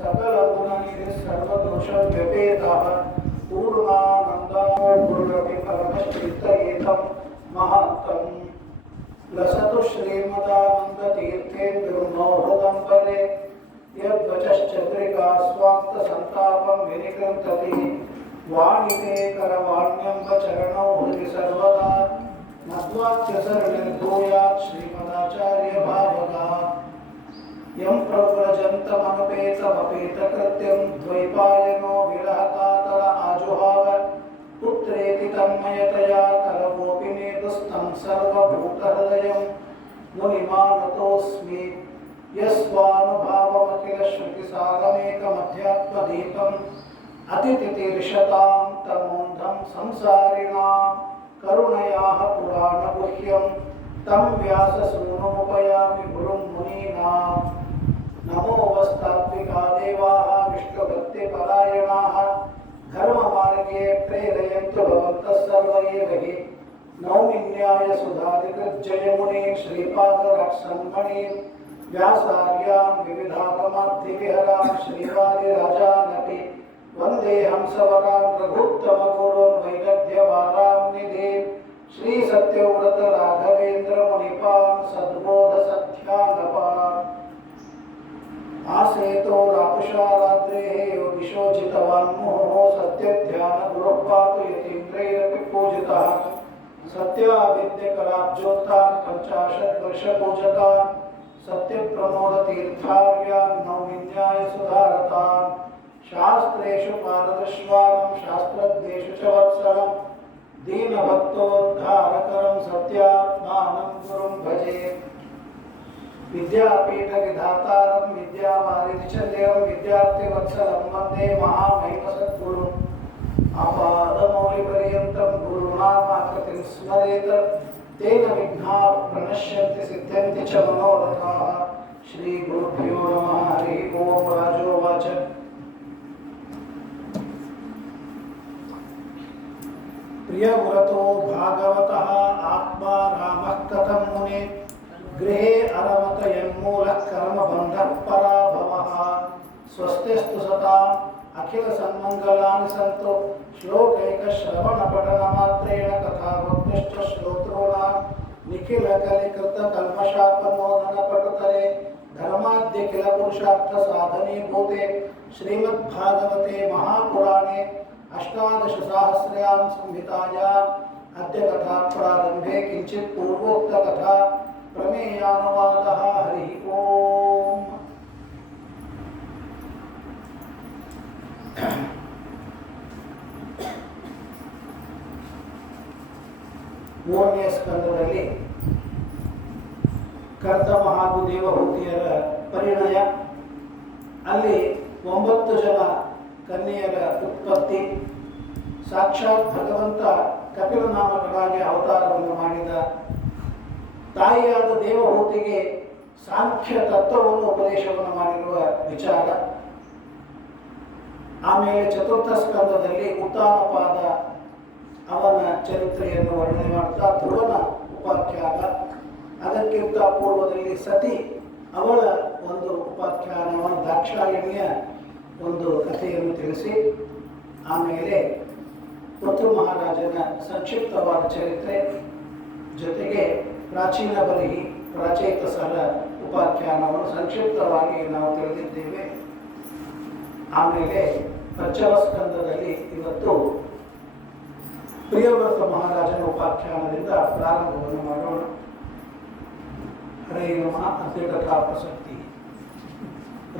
सकलगुणनिधिः सर्वदोषव्यपेतः पूर्णानन्दो गुरुरपि परमश्चित्तयेतं महान्तम् लसतु श्रीमदानन्दतीर्थेन्दुर्नो हृदम्बरे यद्वचश्चन्द्रिका स्वान्तसन्तापं विनिकृन्तति वाणिते करवाण्यम्बचरणौ हृदि सर्वदा मध्वाक्यसरणिर्भूयात् श्रीमदाचार्यभावगा यं प्रव्रजन्तमनुपेतमपेतकृत्यं द्वैपायनो विरहकातर आजुहाव पुत्रेति तन्मयतया तरवोऽपि मेदुस्तं सर्वभूतहृदयं मुनिमानतोऽस्मि यस्वानुभावमखिलश्रुतिसारमेकमध्यात्मदीपम् अतिथितीर्षतां तमोन्धं संसारिणां करुणयाः पुराणगुह्यं तं व्याससूनुमुपयामि गुरुं मुनीनां नमो वस्तात्विका देवाः विष्णुभक्तिपरायणाः धर्ममार्गे प्रेरयन्तु भवन्तः सर्व एव हि नौमिन्यायसुधादिकृज्जयमुनीन् श्रीपादराट्सन्मणीन् व्यासार्यान् विविधागमार्थिविहरान् श्रीवादिराजानपि वन्दे हंसवरान् रघुत्तमगुरून् वैदग्ध्यवारां निधीन् श्रीसत्यव्रतराघवेन्द्रमुनिपान् सद्बोधसध्यानपान् आसेतो रातुषारात्रेः यो दिशो जितवान् मुहुः सत्यध्यानगुरुः पातु यतीन्द्रैरपि पूजितः सत्याविद्यकलाब्जोत्थान् पञ्चाशद्वर्षपूजकान् सत्यप्रमोदतीर्थार्यान् नौमिन्यायसुधारतान् शास्त्रेषु पारदर्श्वानं शास्त्रज्ञेषु च वत्सलं दीनभक्तोद्धारकरं सत्यात्मानं गुरुं भजे विद्यापीठविधातारं विद्यावारिधिचन्द्रं विद्यार्थिवत्सलं वन्दे महामहिमसद्गुरुम् आपादमौलिपर्यन्तं गुरुनामाकृतिं स्मरेत तेन विघ्नाः प्रणश्यन्ति सिद्ध्यन्ति च मनोरथाः श्रीगुरुभ्यो नमः हरिः ओं राजोवाच प्रियव्रतो भागवतः आत्मा रामः कथं मुने गृहे अरमत यन्मूलः कर्मबन्धः पराभवः स्वस्तिस्तु सताम् अखिल सन्मङ्गलानि सन्तु श्लोकैकश्रवणपठनमात्रेण कथा वक्तुश्च श्रोतॄणां निखिलकलिकृतकल्मषापमोदनपटुतरे धर्माद्यखिलपुरुषार्थसाधनीभूते श्रीमद्भागवते महापुराणे अष्टादशसहस्र्यां संहितायाम् अद्य कथाप्रारम्भे किञ्चित् पूर्वोक्तकथा प्रमेयानुवादः हरिः ओम्। ಮೂರನೇ ಸ್ಕಂದದಲ್ಲಿ ಕರ್ದಮ ಹಾಗೂ ದೇವಹೂತಿಯರ ಪರಿಣಯ, ಅಲ್ಲಿ 9 ಜನ ಕನ್ಯೆಯರ ಉತ್ಪತ್ತಿ, ಸಾಕ್ಷಾತ್ ಭಗವಂತ ಕಪಿಲನಾಮಕರಾಗಿ ಅವತಾರವನ್ನು ಮಾಡಿದ, ತಾಯಿಯಾದ ದೇವಹೂತಿಗೆ ಸಾಂಖ್ಯ ತತ್ವವನ್ನು ಉಪದೇಶವನ್ನು ಮಾಡಿರುವ ವಿಚಾರ. ಆಮೇಲೆ ಚತುರ್ಥ ಸ್ಕಂದದಲ್ಲಿ ಉತ್ತಾನಪಾದ ಅವನ ಚರಿತ್ರೆಯನ್ನು ವರ್ಣನೆ ಮಾಡ್ತಾ ಧ್ರುವನ ಉಪಾಖ್ಯಾನ, ಅದಕ್ಕಿಂತ ಪೂರ್ವದಲ್ಲಿ ಸತಿ ಅವಳ ಒಂದು ಉಪಾಖ್ಯಾನವನ್ನು ದಾಕ್ಷಾಯಣಿಯ ಒಂದು ಕಥೆಯನ್ನು ತಿಳಿಸಿ, ಆಮೇಲೆ ಪೃಥು ಮಹಾರಾಜನ ಸಂಕ್ಷಿಪ್ತವಾದ ಚರಿತ್ರೆ ಜೊತೆಗೆ ಪ್ರಾಚೀನ ಬರಿಹಿ ಪ್ರಾಚೇತಸರ ಉಪಾಖ್ಯಾನವನ್ನು ಸಂಕ್ಷಿಪ್ತವಾಗಿ ನಾವು ತಿಳಿದಿದ್ದೇವೆ. ಆಮೇಲೆ ಪಂಚಮ ಸ್ಕಂದದಲ್ಲಿ ಇವತ್ತು ಪ್ರಿಯವ್ರತ ಮಹಾರಾಜನ ಉಪಾಖ್ಯಾನದಿಂದ ಪ್ರಾರಂಭವನ್ನು ಮಾಡೋಣ. ಹರೇ ನಮಃ. ಅದ್ಯಕಥಾ ಪ್ರಸಕ್ತಿ.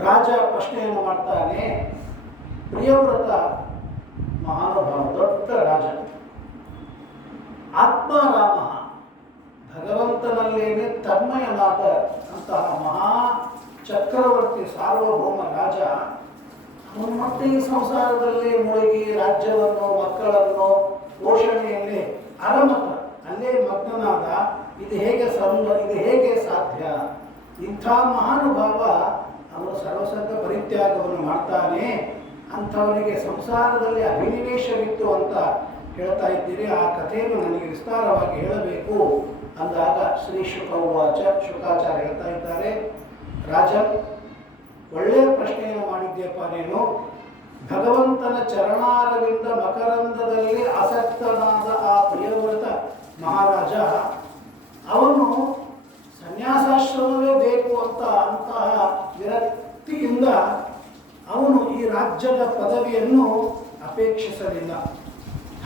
ರಾಜ ಪ್ರಶ್ನೆಯನ್ನು ಮಾಡ್ತಾನೆ, ಪ್ರಿಯವ್ರತ ಮಹಾನುಭಾವ, ದೊಡ್ಡ ರಾಜ, ಆತ್ಮಾರಾಮ, ಭಗವಂತನಲ್ಲೇನೆ ತನ್ಮಯನಾದ ಅಂತಹ ಮಹಾ ಚಕ್ರವರ್ತಿ ಸಾರ್ವಭೌಮ ರಾಜ, ಅವನು ಮತ್ತೆ ಈ ಸಂಸಾರದಲ್ಲೇ ಮುಳುಗಿ ರಾಜ್ಯವನ್ನು ಮಕ್ಕಳನ್ನು ಪೋಷಣೆಯಲ್ಲಿ ಅರಮತ ಅಲ್ಲೇ ಮಗ್ನನಾದ, ಇದು ಹೇಗೆ ಸಾಧ್ಯ? ಇಂಥ ಮಹಾನುಭಾವ ಅವನು ಸರ್ವಸಂಗ ಪರಿತ್ಯಾಗವನ್ನು ಮಾಡ್ತಾನೆ, ಅಂಥವನಿಗೆ ಸಂಸಾರದಲ್ಲಿ ಅಭಿನಿವೇಶವಿತ್ತು ಅಂತ ಹೇಳ್ತಾ ಇದ್ದೀರಿ. ಆ ಕಥೆಯನ್ನು ನನಗೆ ವಿಸ್ತಾರವಾಗಿ ಹೇಳಬೇಕು ಅಂದಾಗ ಶ್ರೀ ಶುಕ ಉವಾಚ, ಶುಕಾಚಾರ್ಯ ಹೇಳ್ತಾ ಇದ್ದಾರೆ, ರಾಜನ್, ಒಳ್ಳೆಯ ಪ್ರಶ್ನೆಯನ್ನು ಮಾಡಿದ್ಯಪ್ಪ ನೀನು. ಭಗವಂತನ ಚರಣಾರವಿಂದ ಮಕರಂದದಲ್ಲಿ ಆಸಕ್ತನಾದ ಆ ಪ್ರಿಯವ್ರತ ಮಹಾರಾಜ ಅವನು ಸನ್ಯಾಸಾಶ್ರಮವೇ ಬೇಕು ಅಂತಹ ವಿರಕ್ತಿಯಿಂದ ಅವನು ಈ ರಾಜ್ಯದ ಪದವಿಯನ್ನು ಅಪೇಕ್ಷಿಸಲಿಲ್ಲ.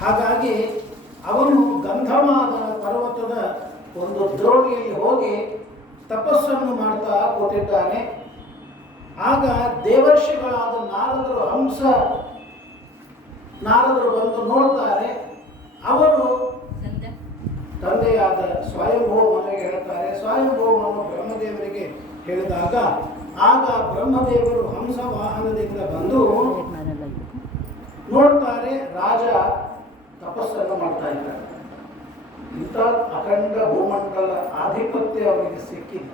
ಹಾಗಾಗಿ ಅವನು ಗಂಧಮಾದನ ಪರ್ವತದ ಒಂದು ದ್ರೋಣಿಯಲ್ಲಿ ಹೋಗಿ ತಪಸ್ಸನ್ನು ಮಾಡ್ತಾ ಕೂತಿದ್ದಾನೆ. ಆಗ ದೇವರ್ಷಿಗಳಾದ ನಾರದರು ಬಂದು ನೋಡ್ತಾರೆ. ಅವರು ತಂದೆಯಾದ ಸ್ವಯಂಭೂಮನಿಗೆ ಹೇಳ್ತಾರೆ. ಸ್ವಯಂಭೂಮನು ಬ್ರಹ್ಮದೇವರಿಗೆ ಹೇಳಿದಾಗ ಆಗ ಬ್ರಹ್ಮದೇವರು ಹಂಸ ವಾಹನದಿಂದ ಬಂದು ನೋಡ್ತಾರೆ, ರಾಜ ತಪಸ್ಸನ್ನು ಮಾಡ್ತಾ ಇದ್ದಾರೆ. ಇಂಥ ಅಖಂಡ ಭೂಮಂಡಲ ಆಧಿಪತ್ಯ ಅವರಿಗೆ ಸಿಕ್ಕಿದೆ,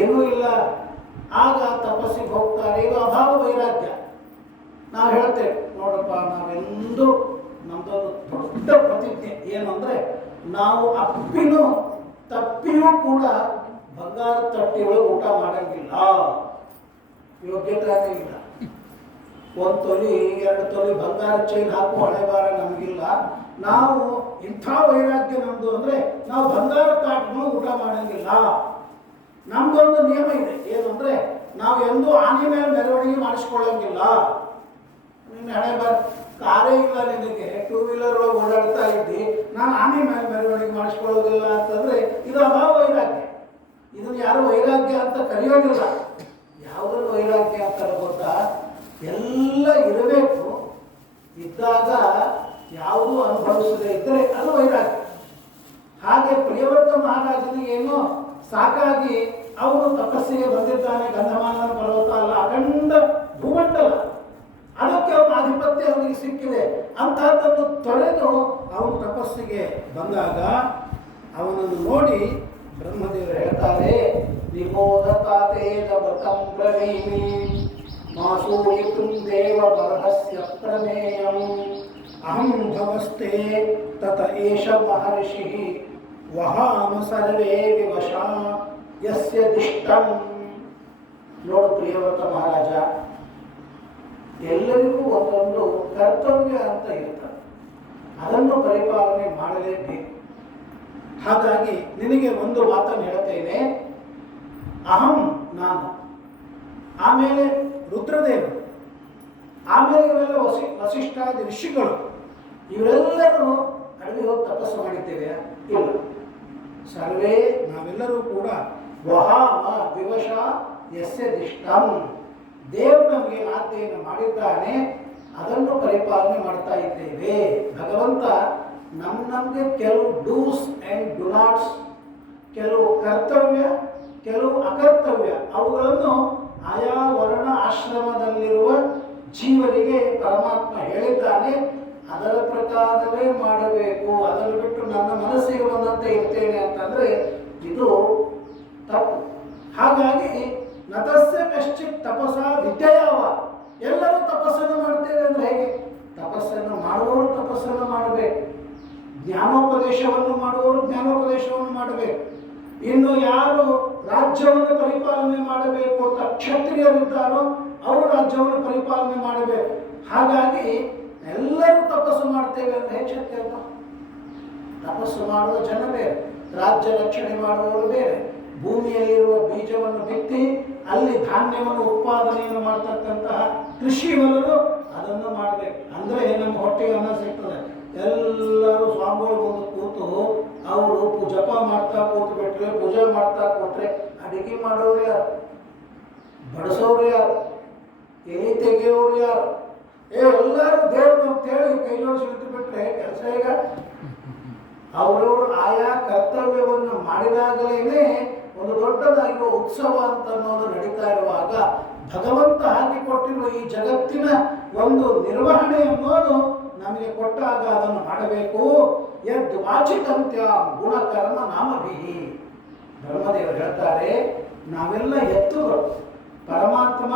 ಏನೂ ಇಲ್ಲ. ಆಗ ತಪಸ್ಸಿಗೆ ಹೋಗ್ತಾರೆ. ಇದು ಅಭಾವ ವೈರಾಗ್ಯ. ನಾವು ಹೇಳ್ತೇವೆ, ನೋಡಪ್ಪ, ನಾವೆಂದು ನಮ್ದೊಂದು ದೊಡ್ಡ ಪ್ರತಿಜ್ಞೆ ಏನು ಅಂದರೆ, ನಾವು ತಪ್ಪಿಯೂ ಕೂಡ ಬಂಗಾರ ತಟ್ಟಿಯೊಳಗೆ ಊಟ ಮಾಡಂಗಿಲ್ಲ, ಯೋಗ್ಯತೆ ಇಲ್ಲ. 1 ತೊಲಿ 2 ತೊಲಿ ಬಂಗಾರ ಚೈನ್ ಹಾಕುವ ಹಣೆಬಾರ ನಮಗಿಲ್ಲ. ನಾವು ಇಂಥ ವೈರಾಗ್ಯ ನಮ್ದು ಅಂದರೆ ನಾವು ಬಂಗಾರ ತಾಟ್ನು ಊಟ ಮಾಡಂಗಿಲ್ಲ. ನಮ್ದೊಂದು ನಿಯಮ ಇದೆ, ಏನು ಅಂದರೆ ನಾವು ಎಂದೂ ಆನೆ ಮೇಲೆ ಮೆರವಣಿಗೆ ಮಾಡಿಸ್ಕೊಳ್ಳಂಗಿಲ್ಲ. ನಿನ್ನ ಹಣೆಬಾರ ಕಾರೇ ಇಲ್ಲ, ನಿನಗೆ 2 ವೀಲರ್ ಒಳಗೆ ಓಡಾಡ್ತಾ ಇದ್ದಿ, ನಾನು ಆನೆ ಮೇಲೆ ಮೆರವಣಿಗೆ ಮಾಡಿಸ್ಕೊಳ್ಳೋದಿಲ್ಲ ಅಂತಂದರೆ ಇದು ಅಭಾವ ವೈರಾಗ್ಯ. ಇದನ್ನು ಯಾರು ವೈರಾಗ್ಯ ಅಂತ ಕರೆಯೋದಿಲ್ಲ. ಯಾವುದನ್ನು ವೈರಾಗ್ಯ ಅಂತಾರೆ ಗೊತ್ತಾ? ಎಲ್ಲ ಇರಬೇಕು, ಇದ್ದಾಗ ಯಾವುದೂ ಅನುಭವಿಸದೇ ಇದ್ದರೆ ಅದು ವೈರಾಗ್ಯ. ಹಾಗೆ ಪ್ರಿಯವ್ರತ ಮಹಾರಾಜನಿಗೆ ಏನೋ ಸಾಕಾಗಿ ಅವನು ತಪಸ್ಸಿಗೆ ಬಂದಿದ್ದಾನೆ. ಗಂಧಮಾದನ ಪರ್ವತ ಅಲ್ಲ, ಅಖಂಡ ಭೂಮಂಡಲ, ಅದಕ್ಕೆ ಅವನ ಆಧಿಪತ್ಯ ಅವನಿಗೆ ಸಿಕ್ಕಿದೆ. ಅಂತಹದ್ದನ್ನು ತೊರೆದು ಅವನು ತಪಸ್ಸಿಗೆ ಬಂದಾಗ ಅವನನ್ನು ನೋಡಿ ಬ್ರಹ್ಮದೇವರು ಹೇಳ್ತಾರೆ, ನಿಬೋಧತಾತೇಜ ವ್ರತಂ ಬ್ರವೀಮಿ ಮಾಸೂಯಿತುಂ ದೇವ ಬರಹಸ್ಯ ಪ್ರಮೇಯಂ ಅಹಂ ಭವಸ್ತೆ ತತ ಏಷ ಮಹರ್ಷಿಃ ವಹಾಮ ಸರ್ವೇ ವಿವಶಾ ಯಸ್ಯ ದಿಷ್ಟಂ. ನೋಡು ಪ್ರಿಯವ್ರತ ಮಹಾರಾಜ, ಎಲ್ಲರಿಗೂ ಒಂದೊಂದು ಕರ್ತವ್ಯ ಅಂತ ಇರ್ತದೆ, ಅದನ್ನು ಪರಿಪಾಲನೆ ಮಾಡಲೇಬೇಕು. ಹಾಗಾಗಿ ನಿನಗೆ ಒಂದು ಮಾತನ್ನು ಹೇಳ್ತೇನೆ, ಅಹಂ ನಾನು, ಆಮೇಲೆ ರುದ್ರದೇವರು, ಆಮೇಲೆ ಇವೆಲ್ಲ ವಸಿಷ್ಠಾದಿ ಋಷಿಗಳು, ಇವರೆಲ್ಲರೂ ಅಡವಿ ಹೋಗಿ ತಪಸ್ಸು ಮಾಡಿದ್ದೇವೆ ಇಲ್ಲ. ಸರ್ವೇ ನಾವೆಲ್ಲರೂ ಕೂಡ ವಹಾಮ ವಿವಶ ಯಸ್ಯ ದಿಷ್ಟಂ, ದೇವರು ನಮಗೆ ಆಜ್ಞೆಯನ್ನು ಮಾಡಿದ್ದಾನೆ, ಅದನ್ನು ಪರಿಪಾಲನೆ ಮಾಡ್ತಾ ಇದ್ದೇವೆ. ಭಗವಂತ ನಮಗೆ ಕೆಲವು ಡೂಸ್ ಆ್ಯಂಡ್ ಡು ನಾಟ್ಸ್, ಕೆಲವು ಕರ್ತವ್ಯ, ಕೆಲವು ಅಕರ್ತವ್ಯ, ಅವುಗಳನ್ನು ಆಯಾ ವರ್ಣ ಆಶ್ರಮದಲ್ಲಿರುವ ಜೀವನಿಗೆ ಪರಮಾತ್ಮ ಹೇಳಿದ್ದಾನೆ. ಅದರ ಪ್ರಕಾರವೇ ಮಾಡಬೇಕು. ಅದನ್ನು ಬಿಟ್ಟು ನನ್ನ ಮನಸ್ಸಿಗೆ ಬಂದಂತೆ ಇರ್ತೇನೆ ಅಂತಂದರೆ ಇದು ತಪ್ಪು. ಹಾಗಾಗಿ ನತಸ್ಯ ಕಶ್ಚಿತ್ ತಪಸ ವಿದ್ಯೆಯಾವ, ಎಲ್ಲರೂ ತಪಸ್ಸನ್ನು ಮಾಡ್ತೇವೆ ಅಂದರೆ ಹೇಗೆ? ತಪಸ್ಸನ್ನು ಮಾಡುವವರು ತಪಸ್ಸನ್ನು ಮಾಡಬೇಕು, ಜ್ಞಾನೋಪದೇಶವನ್ನು ಮಾಡುವವರು ಜ್ಞಾನೋಪದೇಶವನ್ನು ಮಾಡಬೇಕು. ಇನ್ನು ಯಾರು ರಾಜ್ಯವನ್ನು ಪರಿಪಾಲನೆ ಮಾಡಬೇಕು ಅಂತ ಕ್ಷತ್ರಿಯರಿದ್ದಾರೋ ಅವರು ರಾಜ್ಯವನ್ನು ಪರಿಪಾಲನೆ ಮಾಡಬೇಕು. ಹಾಗಾಗಿ ಎಲ್ಲರೂ ತಪಸ್ಸು ಮಾಡ್ತೇವೆ ಅಂತ ಹೆಚ್ಚುತ್ತೆ ಅಲ್ಲ. ತಪಸ್ಸು ಮಾಡುವ ಜನ ಬೇರೆ, ರಾಜ್ಯ ರಕ್ಷಣೆ ಮಾಡುವವರು ಬೇರೆ, ಭೂಮಿಯಲ್ಲಿರುವ ಬೀಜವನ್ನು ಬಿತ್ತಿ ಅಲ್ಲಿ ಧಾನ್ಯವನ್ನು ಉತ್ಪಾದನೆಯನ್ನು ಮಾಡ್ತಕ್ಕಂತಹ ಕೃಷಿವಲರು ಅದನ್ನು ಮಾಡಬೇಕು. ಅಂದರೆ ನಮ್ಮ ಹೊಟ್ಟೆಗೆ ಅನ್ನ ಸಿಗ್ತದೆ. ಎಲ್ಲರೂ ಸ್ವಾಮಿಗಳು ಮುಂದೆ ಕೂತು ಅವರು ಜಪ ಮಾಡ್ತಾ ಕೂತು ಬಿಟ್ರೆ, ಪೂಜೆ ಮಾಡ್ತಾ ಕೂತ್ರೆ ಅಡಿಗೆ ಮಾಡೋರು ಯಾರು? ಬಡಿಸೋರು ಯಾರು? ಎಲೆ ತೆಗೆಯೋರು ಯಾರು? ಎಲ್ಲರೂ ದೇವರು ಅಂತೇಳಿ ಕೈ ಜೋಡಿಸಿ ಇಟ್ಟು ಬಿಟ್ರೆ ಕೆಲಸ ಈಗ ಅವರವರು ಆಯಾ ಕರ್ತವ್ಯವನ್ನು ಮಾಡಿದಾಗಲೇ ಒಂದು ದೊಡ್ಡದಾಗಿರುವ ಉತ್ಸವ ಅಂತ ಅನ್ನೋದು ನಡೀತಾ ಇರುವಾಗ ಭಗವಂತ ಹಾಕಿಕೊಟ್ಟಿರುವ ಈ ಜಗತ್ತಿನ ಒಂದು ನಿರ್ವಹಣೆ ಅನ್ನೋದು ನಮಗೆ ಕೊಟ್ಟಾಗ ಅದನ್ನು ಮಾಡಬೇಕು. ಯದ್ ವಾಚಿತಂತ್ಯ ಗುಣಕರ್ಮ ನಾಮಭಿಹಿ. ಬ್ರಹ್ಮದೇವರು ಹೇಳ್ತಾರೆ, ನಾವೆಲ್ಲ ಎತ್ತುಗಳು. ಪರಮಾತ್ಮ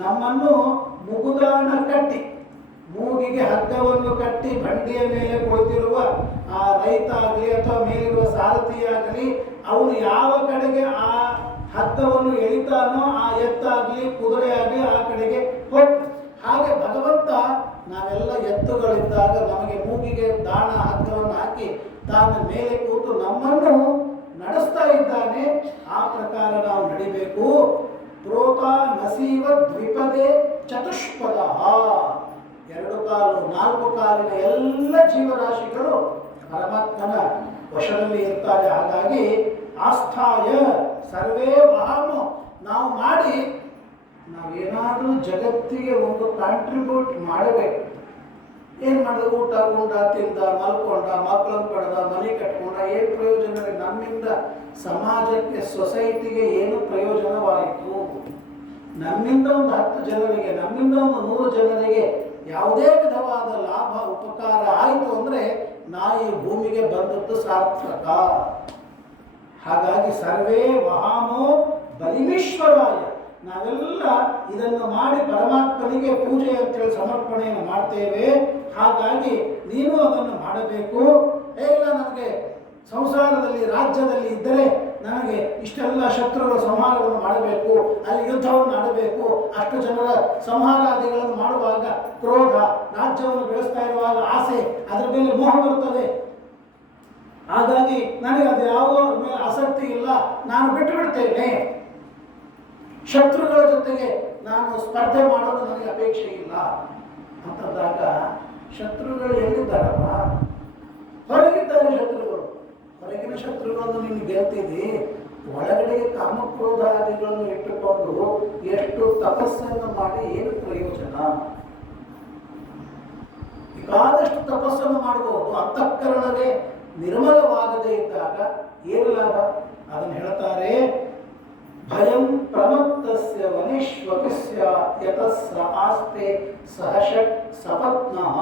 ನಮ್ಮನ್ನು ಮುಗುದಾಣ ಕಟ್ಟಿ, ಮೂಗಿಗೆ ಹಗ್ಗವನ್ನು ಕಟ್ಟಿ ಬಂಡಿಯ ಮೇಲೆ ಕುಳಿತಿರುವ ಆ ರೈತ ಆಗಲಿ ಅಥವಾ ಮೇಲಿರುವ ಸಾರಥಿಯಾಗಲಿ, ಅವನು ಯಾವ ಕಡೆಗೆ ಆ ಹಗ್ಗವನ್ನು ಎಳಿತಾನೋ ಆ ಎತ್ತಾಗಲಿ ಕುದುರೆ ಆಗಲಿ ಆ ಕಡೆಗೆ ಹೋಗ್ತದೆ. ಹಾಗೆ ಭಗವಂತ ನಾವೆಲ್ಲ ಎತ್ತುಗಳಿದ್ದಾಗ ನಮಗೆ ಮೂಗಿಗೆ ದಾಣ ಹಗ್ಗವನ್ನು ಹಾಕಿ ತಾನು ಮೇಲೆ ಕೂತು ನಮ್ಮನ್ನು ನಡೆಸ್ತಾ ಇದ್ದಾನೆ. ಆ ಪ್ರಕಾರ ನಾವು ನಡಿಬೇಕು. ಪ್ರೋತ ನಸೀವ ದ್ವಿಪದೇ ಚತುಷ್ಪದ, 2 ಕಾಲು 4 ಕಾಲಿನ ಎಲ್ಲ ಜೀವರಾಶಿಗಳು ಪರಮಾತ್ಮನ ವಶದಲ್ಲಿ ಇರ್ತಾರೆ. ಹಾಗಾಗಿ ಆಸ್ಥಾಯ ಸರ್ವೇ ವಹಾಮೋ, ನಾವು ಮಾಡಿ ನಾವೇನಾದರೂ ಜಗತ್ತಿಗೆ ಒಂದು ಕಾಂಟ್ರಿಬ್ಯೂಟ್ ಮಾಡಬೇಕು. ಏನು ಮಾಡಿದ? ಊಟ ಉಂಡ ತಿಂದ ಮಲ್ಕೊಂಡ ಮಕ್ಕಳನ್ನು ಪಡೆದ ಮನೆ ಕಟ್ಕೊಂಡ ಏನು ಪ್ರಯೋಜನ? ನಮ್ಮಿಂದ ಸಮಾಜಕ್ಕೆ ಸೊಸೈಟಿಗೆ ಏನು ಪ್ರಯೋಜನವಾಯಿತು? ನಮ್ಮಿಂದ ಒಂದು 10 ಜನರಿಗೆ, ನಮ್ಮಿಂದ ಒಂದು 100 ಜನರಿಗೆ ಯಾವುದೇ ವಿಧವಾದ ಲಾಭ ಉಪಕಾರ ಆಯಿತು ಅಂದರೆ ನಾ ಈ ಭೂಮಿಗೆ ಬಂದದ್ದು ಸಾರ್ಥಕ. ಹಾಗಾಗಿ ಸರ್ವೇ ವಹಾಮೋ ಬಲಿಮೀಶ್ವರಾಯ, ನಾವೆಲ್ಲ ಇದನ್ನು ಮಾಡಿ ಪರಮಾತ್ಮನಿಗೆ ಪೂಜೆ ಅಂತೇಳಿ ಸಮರ್ಪಣೆಯನ್ನು ಮಾಡ್ತೇವೆ. ಹಾಗಾಗಿ ನೀನು ಅದನ್ನು ಮಾಡಬೇಕು. ಇಲ್ಲ ನಮಗೆ ಸಂಸಾರದಲ್ಲಿ ರಾಜ್ಯದಲ್ಲಿ ಇದ್ದರೆ ನನಗೆ ಇಷ್ಟೆಲ್ಲ ಶತ್ರುಗಳ ಸಂಹಾರವನ್ನು ಮಾಡಬೇಕು, ಅಲ್ಲಿ ಯುದ್ಧವನ್ನು ಆಡಬೇಕು, ಅಷ್ಟು ಜನರ ಸಂಹಾರಾದಿಗಳನ್ನು ಮಾಡುವಾಗ ಕ್ರೋಧ, ರಾಜ್ಯವನ್ನು ಬೆಳೆಸ್ತಾ ಇರುವಾಗ ಆಸೆ, ಅದರ ಮೇಲೆ ಮೋಹ ಬರುತ್ತದೆ. ಹಾಗಾಗಿ ನನಗೆ ಅದು ಯಾವುದೋ ಮೇಲೆ ಆಸಕ್ತಿ ಇಲ್ಲ, ನಾನು ಬಿಟ್ಟು ಬಿಡ್ತೇನೆ. ಶತ್ರುಗಳ ಜೊತೆಗೆ ನಾನು ಸ್ಪರ್ಧೆ ಮಾಡೋದು ನನಗೆ ಅಪೇಕ್ಷೆ ಇಲ್ಲ ಅಂತಂದಾಗ ಶತ್ರುಗಳು ಎಲ್ಲಿದ್ದಾರಪ್ಪ? ಹೊರಗಿದ್ದಾರೆ ಶತ್ರುಗಳು. ಹೊರಗಿನ ಶತ್ರುಗಳನ್ನು ನೀನು ಗೆಲ್ತೀನಿ, ಒಳಗಡೆಗೆ ಕಾಮಕ್ರೋಧಾದಿಗಳನ್ನು ಇಟ್ಟುಕೊಂಡು ಎಷ್ಟು ತಪಸ್ಸನ್ನು ಮಾಡಿ ಏನು ಪ್ರಯೋಜನ? ಬೇಕಾದಷ್ಟು ತಪಸ್ಸನ್ನು ಮಾಡಬಹುದು, ಅಂತಃಕರಣವೇ ನಿರ್ಮಲವಾಗದೇ ಇದ್ದಾಗ ಏನು ಲಾಭ? ಅದನ್ನು ಹೇಳ್ತಾರೆ. ಭಯಂ ಪ್ರಮತ್ತಸ್ಯ ವನಿಷ್ವಪಿಸ್ಯ ಯತಸ್ಸ ಆಸ್ತೆ ಸಹಷಟ್ ಸಪತ್ನಃ.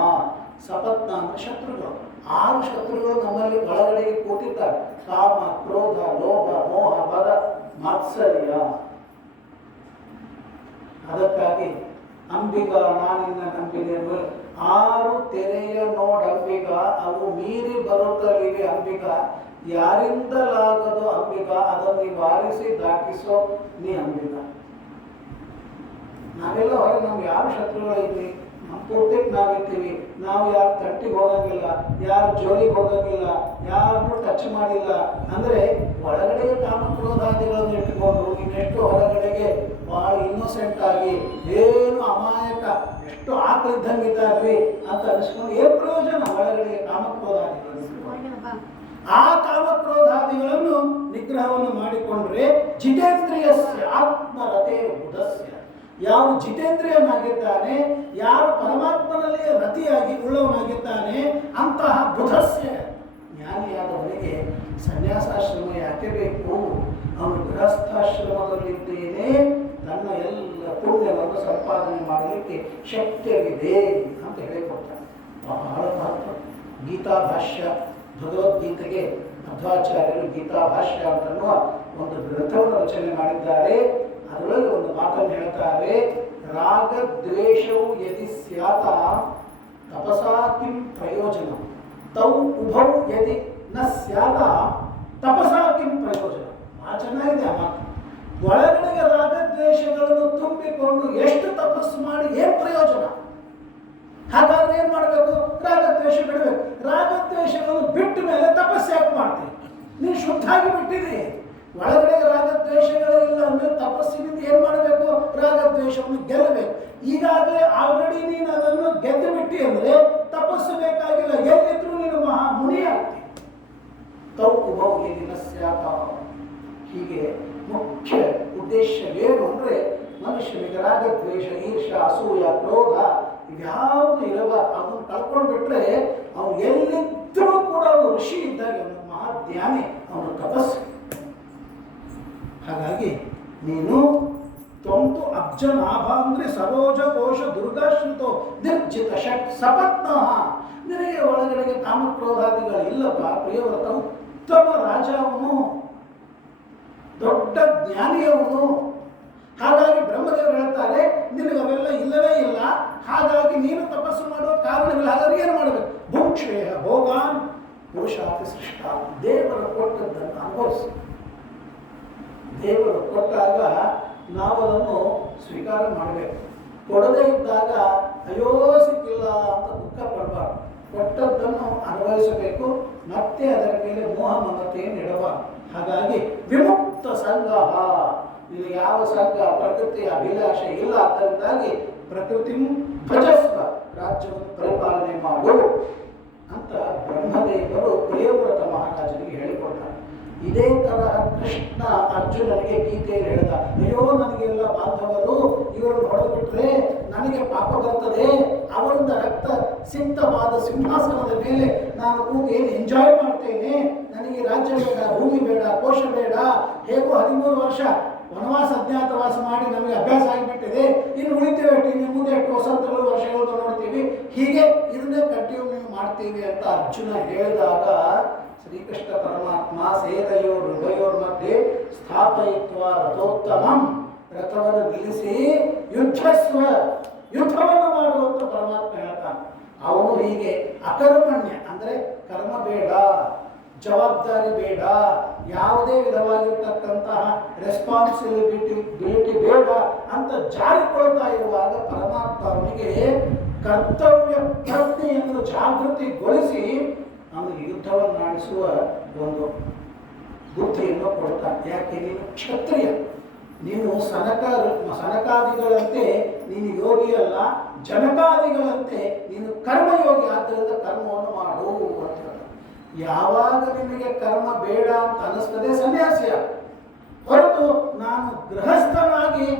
ಸಪತ್ನ ಅಂದರೆ ಶತ್ರುಗಳು. 6 ಶತ್ರುಗಳು ನಮ್ಮಲ್ಲಿ ಒಳಗಡೆಗೆ ಕೂತಿದ್ದಾರೆ. ಕಾಮ, ಕ್ರೋಧ, ಲೋಭ, ಮೋಹ, ಮದ, ಮಾತ್ಸರ್ಯ. ಅದಕ್ಕಾಗಿ ಅಂಬಿಗ ನಾನಿನ್ನ ನಂಬಿದೆ 6 ತೆರೆಯ ನೋಡಂಬಿಗ, ಅವು ಮೀರಿ ಬರುತ್ತಲಿವೆ ಅಂಬಿಗ. ಯಾರಿಂದಲಾಗದು ಅಂಬಿಗ, ಅದನ್ನು ನಿವಾರಿಸಿ ದಾಟಿಸೋ ನೀ ಅಂಬಿಗ. ನಾವೆಲ್ಲ ಹೊರಗೆ ನಮ್ಗೆ ಯಾರು ಶತ್ರುಗಳಿದ್ವಿ? ನಮ್ಮ ಪೂರ್ತಿಗೆ ನಾವಿರ್ತೀವಿ. ನಾವು ಯಾರು ತಟ್ಟಿಗೆ ಹೋಗಂಗಿಲ್ಲ, ಯಾರು ಜೋಲಿಗೆ ಹೋಗಂಗಿಲ್ಲ, ಯಾರನ್ನೂ ಟಚ್ ಮಾಡಿಲ್ಲ. ಅಂದರೆ ಒಳಗಡೆ ಕಾಮಕ್ರೋಧಾದಿಗಳನ್ನು ಇಟ್ಟುಕೊಂಡು ಇನ್ನೆಷ್ಟು ಹೊರಗಡೆಗೆ ಭಾಳ ಇನ್ನೋಸೆಂಟ್ ಆಗಿ ಏನು ಅಮಾಯಕ, ಎಷ್ಟು ಆಕಳಿದ್ದಂಗಿದ್ದಾರ್ರಿ ಅಂತ ಅನಿಸ್ಕೊಂಡು ಏನು ಪ್ರಯೋಜನ? ಒಳಗಡೆಗೆ ಕಾಮಕ್ರೋಧಾದಿಗಳು. ಆ ಕಾಮಕ್ರೋಧಾದಿಗಳನ್ನು ನಿಗ್ರಹವನ್ನು ಮಾಡಿಕೊಂಡ್ರೆ ಜಿತೇಂದ್ರಿಯಸ್ಯ ಆತ್ಮರತೆ ಬುಧಸ್ಯ, ಯಾರು ಜಿತೇಂದ್ರಿಯನಾಗಿದ್ದಾನೆ, ಯಾರು ಪರಮಾತ್ಮನಲ್ಲಿ ರತಿಯಾಗಿ ಉಳ್ಳವನಾಗಿದ್ದಾನೆ, ಅಂತಹ ಬುಧಸ್ಯ ಜ್ಞಾನಿಯಾದವನಿಗೆ ಸನ್ಯಾಸಾಶ್ರಮ ಯಾಕೆ ಬೇಕು? ಅವನು ಗೃಹಸ್ಥಾಶ್ರಮದಲ್ಲಿದ್ದೇನೆ, ತನ್ನ ಎಲ್ಲ ಪುಣ್ಯವನ್ನು ಸಂಪಾದನೆ ಮಾಡಲಿಕ್ಕೆ ಶಕ್ತಿಯಾಗಿದೆ ಅಂತ ಹೇಳಿಕೊಡ್ತಾನೆ. ಬಹಳ ಮಹತ್ವ. ಗೀತಾ ಭಾಷ್ಯ, ಭಗವದ್ಗೀತೆಗೆ ಮಧ್ವಾಚಾರ್ಯರು ಗೀತಾ ಭಾಷ್ಯ ಅಂತನ್ನುವ ಒಂದು ಗ್ರಂಥವನ್ನು ರಚನೆ ಮಾಡಿದ್ದಾರೆ. ಅದರೊಳಗೆ ಒಂದು ಮಾತನ್ನು ಹೇಳ್ತಾರೆ. ರಾಗದ್ವೇಷವು ಯದಿ ಸ್ಯಾತ ತಪಸಾ ಕಿಂ ಪ್ರಯೋಜನ, ತೌ ಉಭೌ ಯದಿ ನ ಸ್ಯಾತ ತಪಸಾ ಕಿಂ ಪ್ರಯೋಜನ. ಭಾಳ ಚೆನ್ನಾಗಿದೆ ಆ ಮಾತು. ಒಳಗಡೆಗೆ ರಾಗದ್ವೇಷಗಳನ್ನು ತುಂಬಿಕೊಂಡು ಎಷ್ಟು ತಪಸ್ಸು ಮಾಡಿ ಏನು ಪ್ರಯೋಜನ? ಹಾಗಾದ್ರೆ ಏನು ಮಾಡಬೇಕು? ರಾಗದ್ವೇಷ ಬಿಡಬೇಕು. ರಾಗದ್ವೇಷಗಳನ್ನು ಬಿಟ್ಟ ಮೇಲೆ ತಪಸ್ಸು ಯಾಕೆ ಮಾಡ್ತೀವಿ? ನೀನು ಶುದ್ಧಾಗಿ ಬಿಟ್ಟಿದೆ. ಒಳಗಡೆ ರಾಗದ್ವೇಷಗಳು ಇಲ್ಲ ಅಂದರೆ ತಪಸ್ಸಿನಿಂದ ಏನು ಮಾಡಬೇಕು? ರಾಗದ್ವೇಷವನ್ನು ಗೆಲ್ಲಬೇಕು. ಈಗಾಗಲೇ ಆಲ್ರೆಡಿ ನೀನು ಅದನ್ನು ಗೆದ್ದು ಬಿಟ್ಟಿ ಅಂದರೆ ತಪಸ್ಸು ಬೇಕಾಗಿಲ್ಲ, ಎಲ್ಲಿದ್ರೂ ನೀನು ಮಹಾ ಮುನಿ ಆಗ್ತಿ. ತೌ ಉಭೌ ಯದಿ ನ ಸ್ಯಾತ. ಹೀಗೆ ಮುಖ್ಯ ಉದ್ದೇಶವೇನು ಅಂದರೆ ಮನುಷ್ಯನಿಗೆ ರಾಗದ್ವೇಷ, ಈರ್ಷ, ಅಸೂಯ, ಕ್ರೋಧ ಇವ್ಯಾವುದು ಇರಬಾರ್ದು. ಅದನ್ನು ಕಳ್ಕೊಂಡು ಬಿಟ್ರೆ ಅವನು ಎಲ್ಲಿದ್ದರೂ ಕೂಡ ಅವನು ಋಷಿ ಇದ್ದಾಗ, ಅವನು ಮಹಾಜ್ಞಾನಿ, ಅವನು ತಪಸ್ಸು. ಹಾಗಾಗಿ ನೀನು ತ್ವಂತು ಅಬ್ಜನಾಭಾಂಗ್ರಿ ಸರೋಜ ಕೋಶ ದುರ್ಗಾಶ್ರಿತೋ ನಿರ್ಜಿತ ಷಟ್ ಸಪತ್ನಃ. ನಿನಗೆ ಒಳಗಡೆಗೆ ಕಾಮಕ್ರೋಧಾದಿಗಳು ಇಲ್ಲಪ್ಪ ಪ್ರಿಯವ್ರತ, ಉತ್ತಮ ರಾಜ ಅವನು, ದೊಡ್ಡ ಜ್ಞಾನಿಯವನು. ಹಾಗಾಗಿ ಬ್ರಹ್ಮದೇವರು ಹೇಳ್ತಾರೆ ನಿನಗೆ ಅವೆಲ್ಲ ಇಲ್ಲವೇ ಇಲ್ಲ, ಹಾಗಾಗಿ ನೀನು ತಪಸ್ಸು ಮಾಡುವ ಕಾರಣವಿಲ್ಲ. ಹಾಗಾದ್ರೆ ಏನು ಮಾಡಬೇಕು? ಭುಕ್ಷೇಹ ಭೋಗಾನ್ ಪುರುಷಾತಿ ಸೃಷ್ಟ. ದೇವರು ಕೊಟ್ಟದ್ದನ್ನು ಅನುಭವಿಸು. ದೇವರು ಕೊಟ್ಟಾಗ ನಾವು ಅದನ್ನು ಸ್ವೀಕಾರ ಮಾಡಬೇಕು. ಕೊಡದೇ ಇದ್ದಾಗ ಅಯ್ಯೋ ಸಿಕ್ಕಿಲ್ಲ ಅಂತ ದುಃಖ ಪಡಬಾರ್ದು. ಕೊಟ್ಟದ್ದನ್ನು ಅನುಭವಿಸಬೇಕು, ಮತ್ತೆ ಅದರ ಮೇಲೆ ಮೋಹ ಮಮತೆಯನ್ನು ಇಡಬಾರ್ದು. ಹಾಗಾಗಿ ವಿಮುಕ್ತ ಸಂಘ, ಇದು ಯಾವ ಸಂಘ ಪ್ರಕೃತಿಯ ಅಭಿಲಾಷೆ ಇಲ್ಲ, ಅದರಿಂದಾಗಿ ಪ್ರಕೃತಿ ಭಜಸ್ವ, ರಾಜ್ಯವನ್ನು ಪರಿಪಾಲನೆ ಮಾಡು ಅಂತ ಬ್ರಹ್ಮದೇವರು ಪ್ರಿಯವ್ರತ ಮಹಾರಾಜನಿಗೆ ಹೇಳಿಕೊಡ್ತಾರೆ. ಇದೇ ತರಹ ಕೃಷ್ಣ ಅರ್ಜುನನಿಗೆ ಗೀತೆಯಲ್ಲಿ ಹೇಳಿದ, ಅಯ್ಯೋ ನನಗೆಲ್ಲ ಬಾಂಧವರು, ಇವರನ್ನು ಹೊಡೆದು ಬಿಟ್ರೆ ನನಗೆ ಪಾಪ ಬರ್ತದೆ, ಅವರಿಂದ ರಕ್ತ ಸಿಕ್ತವಾದ ಸಿಂಹಾಸನದ ಮೇಲೆ ನಾನು ಕೂತು ಏನು ಎಂಜಾಯ್ ಮಾಡ್ತೇನೆ, ನನಗೆ ರಾಜ್ಯ ಬೇಡ, ಭೂಮಿ ಬೇಡ, ಕೋಶ ಬೇಡ, ಹೇಗೋ 13 ವರ್ಷ ವನವಾಸ ಅಜ್ಞಾತವಾಸ ಮಾಡಿ ನಮಗೆ ಅಭ್ಯಾಸ ಆಗಿಬಿಟ್ಟಿದೆ, ಇನ್ನು ಉಳಿತೇವೆ ಇನ್ನು ಮುಂದೆ 8 ವಸಂತಗಳು ವರ್ಷಗಳು ನೋಡ್ತೀವಿ, ಹೀಗೆ ಇದನ್ನೇ ಕಂಟಿನ್ಯೂ ಮಾಡ್ತೀವಿ ಅಂತ ಅರ್ಜುನ ಹೇಳಿದಾಗ ಶ್ರೀಕೃಷ್ಣ ಪರಮಾತ್ಮ ಸೇದಯೋರ್ ಹೃದಯೋರ್ ಮಧ್ಯೆ ಸ್ಥಾಪಯಿತ್ವ ರಥೋತ್ತಮಂ, ರಥವನ್ನು ನಿಲ್ಲಿಸಿ ಯುದ್ಧಸ್ವ, ಯುದ್ಧವನ್ನು ಮಾಡುವಂತ ಪರಮಾತ್ಮ ಹೇಳ್ತಾನೆ. ಅವನು ಹೀಗೆ ಅಕರ್ಮಣ್ಯ ಅಂದರೆ ಕರ್ಮ ಬೇಡ, ಜವಾಬ್ದಾರಿ ಬೇಡ, ಯಾವುದೇ ವಿಧವಾಗಿರ್ತಕ್ಕಂತಹ ರೆಸ್ಪಾನ್ಸಿಬಿಲಿಟಿ ಬೇಡ ಅಂತ ಜಾರಿಕೊಳ್ತಾ ಇರುವಾಗ ಪರಮಾತ್ಮ ಅವನಿಗೆ ಕರ್ತವ್ಯ ಪ್ರಜ್ಞೆಯನ್ನು ಜಾಗೃತಿಗೊಳಿಸಿ ಅವನಿಗೆ ಯುದ್ಧವನ್ನು ನಡೆಸುವ ಒಂದು ಬುದ್ಧಿಯನ್ನು ಕೊಡ್ತಾನೆ. ಯಾಕೆ? ನೀನು ಕ್ಷತ್ರಿಯ, ನೀನು ಸನಕಾದಿಗಳಂತೆ ನೀನು ಯೋಗಿ ಅಲ್ಲ, ಜನಕಾದಿಗಳಂತೆ ನೀನು ಕರ್ಮಯೋಗಿ, ಆದ್ದರಿಂದ ಕರ್ಮವನ್ನು ಮಾಡು ಅಂತ. ಯಾವಾಗ ನಿನಗೆ ಕರ್ಮ ಬೇಡ ಅಂತ ಅನಿಸ್ತದೆ ಸನ್ಯಾಸಿಯ, ಹೊರತು ನಾನು ಗೃಹಸ್ಥನಾಗಿ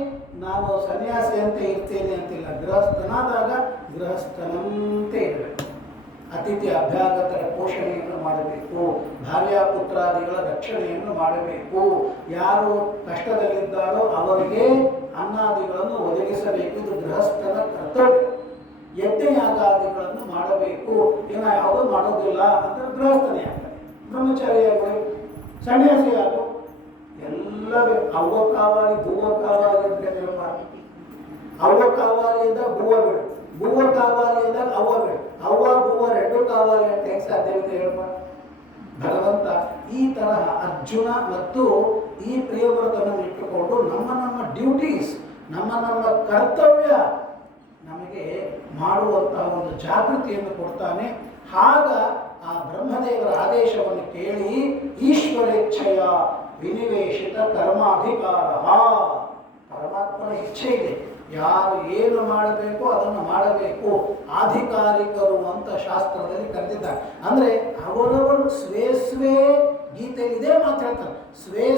ನಾನು ಸನ್ಯಾಸಿ ಅಂತ ಇರ್ತೇನೆ ಅಂತಿಲ್ಲ. ಗೃಹಸ್ಥನಾದಾಗ ಗೃಹಸ್ಥನಂತೆ ಇರಬೇಕು. ಅತಿಥಿ ಅಭ್ಯಾಗತರ ಪೋಷಣೆಯನ್ನು ಮಾಡಬೇಕು, ಭಾರ್ಯಾಪುತ್ರಾದಿಗಳ ರಕ್ಷಣೆಯನ್ನು ಮಾಡಬೇಕು, ಯಾರು ಕಷ್ಟದಲ್ಲಿದ್ದಾರೋ ಅವರಿಗೆ ಅನ್ನಾದಿಗಳನ್ನು ಒದಗಿಸಬೇಕು, ಇದು ಗೃಹಸ್ಥನ ಕರ್ತವ್ಯ. ಯಜ್ಞಯಾಗಾದಿಗಳನ್ನು ಮಾಡಬೇಕು, ಏನೋ ಯಾವುದೂ ಮಾಡೋದಿಲ್ಲ ಅಂತ ಗೃಹಸ್ಥನೇ ಆಗ್ತಾನೆ. ಬ್ರಹ್ಮಚಾರಿಯಾಗಲಿ, ಸನ್ಯಾಸಿಯಾಗು, ಎಲ್ಲ ಅವ್ವ ಕಾವಾಲಿ ಭೂವ ಕಾವಾಲಿ ಅಂತ ಹೇಳ್ತಾರೆ. ಅವ್ವ ಕಾವಾಲಿಯಿಂದ ಭೂವ ಬಿಡು, ಭೂವ ಕಾವಾಲಿಯಿಂದ ಅವ್ವ ಬಿಡು, ಅವ್ವ ಭೂವ 2 ಕಾವಾಲಿ ಅಂತ ಹೇಗೆ ಸಾಧ್ಯವಿದೆ ಹೇಳ್ಬ? ಭಗವಂತ ಈ ತರಹ ಅರ್ಜುನ ಮತ್ತು ಈ ಪ್ರಿಯವ್ರತನನ್ನು ಇಟ್ಟುಕೊಂಡು ನಮ್ಮ ಡ್ಯೂಟೀಸ್, ನಮ್ಮ ಕರ್ತವ್ಯ ನಮಗೆ ಮಾಡುವಂತಹ ಒಂದು ಜಾಗೃತಿಯನ್ನು ಕೊಡ್ತಾನೆ. ಆಗ ಆ ಬ್ರಹ್ಮದೇವರ ಆದೇಶವನ್ನು ಕೇಳಿ ಈಶ್ವರೇಚ್ಛೆಯ ವಿನಿವೇಶಿತ ಕರ್ಮಾಧಿಕಾರ, ಪರಮಾತ್ಮನ ಇಚ್ಛೆ ಇದೆ, ಯಾರು ಏನು ಮಾಡಬೇಕು ಅದನ್ನು ಮಾಡಬೇಕು, ಆಧಿಕಾರಿಕರು ಅಂತ ಶಾಸ್ತ್ರದಲ್ಲಿ ಕರೆದಿದ್ದಾರೆ. ಅಂದರೆ ಅವರವರು ಸ್ವೇ ಗೀತೆಯಲ್ಲಿ ಇದೇ ಮಾತು ಹೇಳ್ತಾರೆ,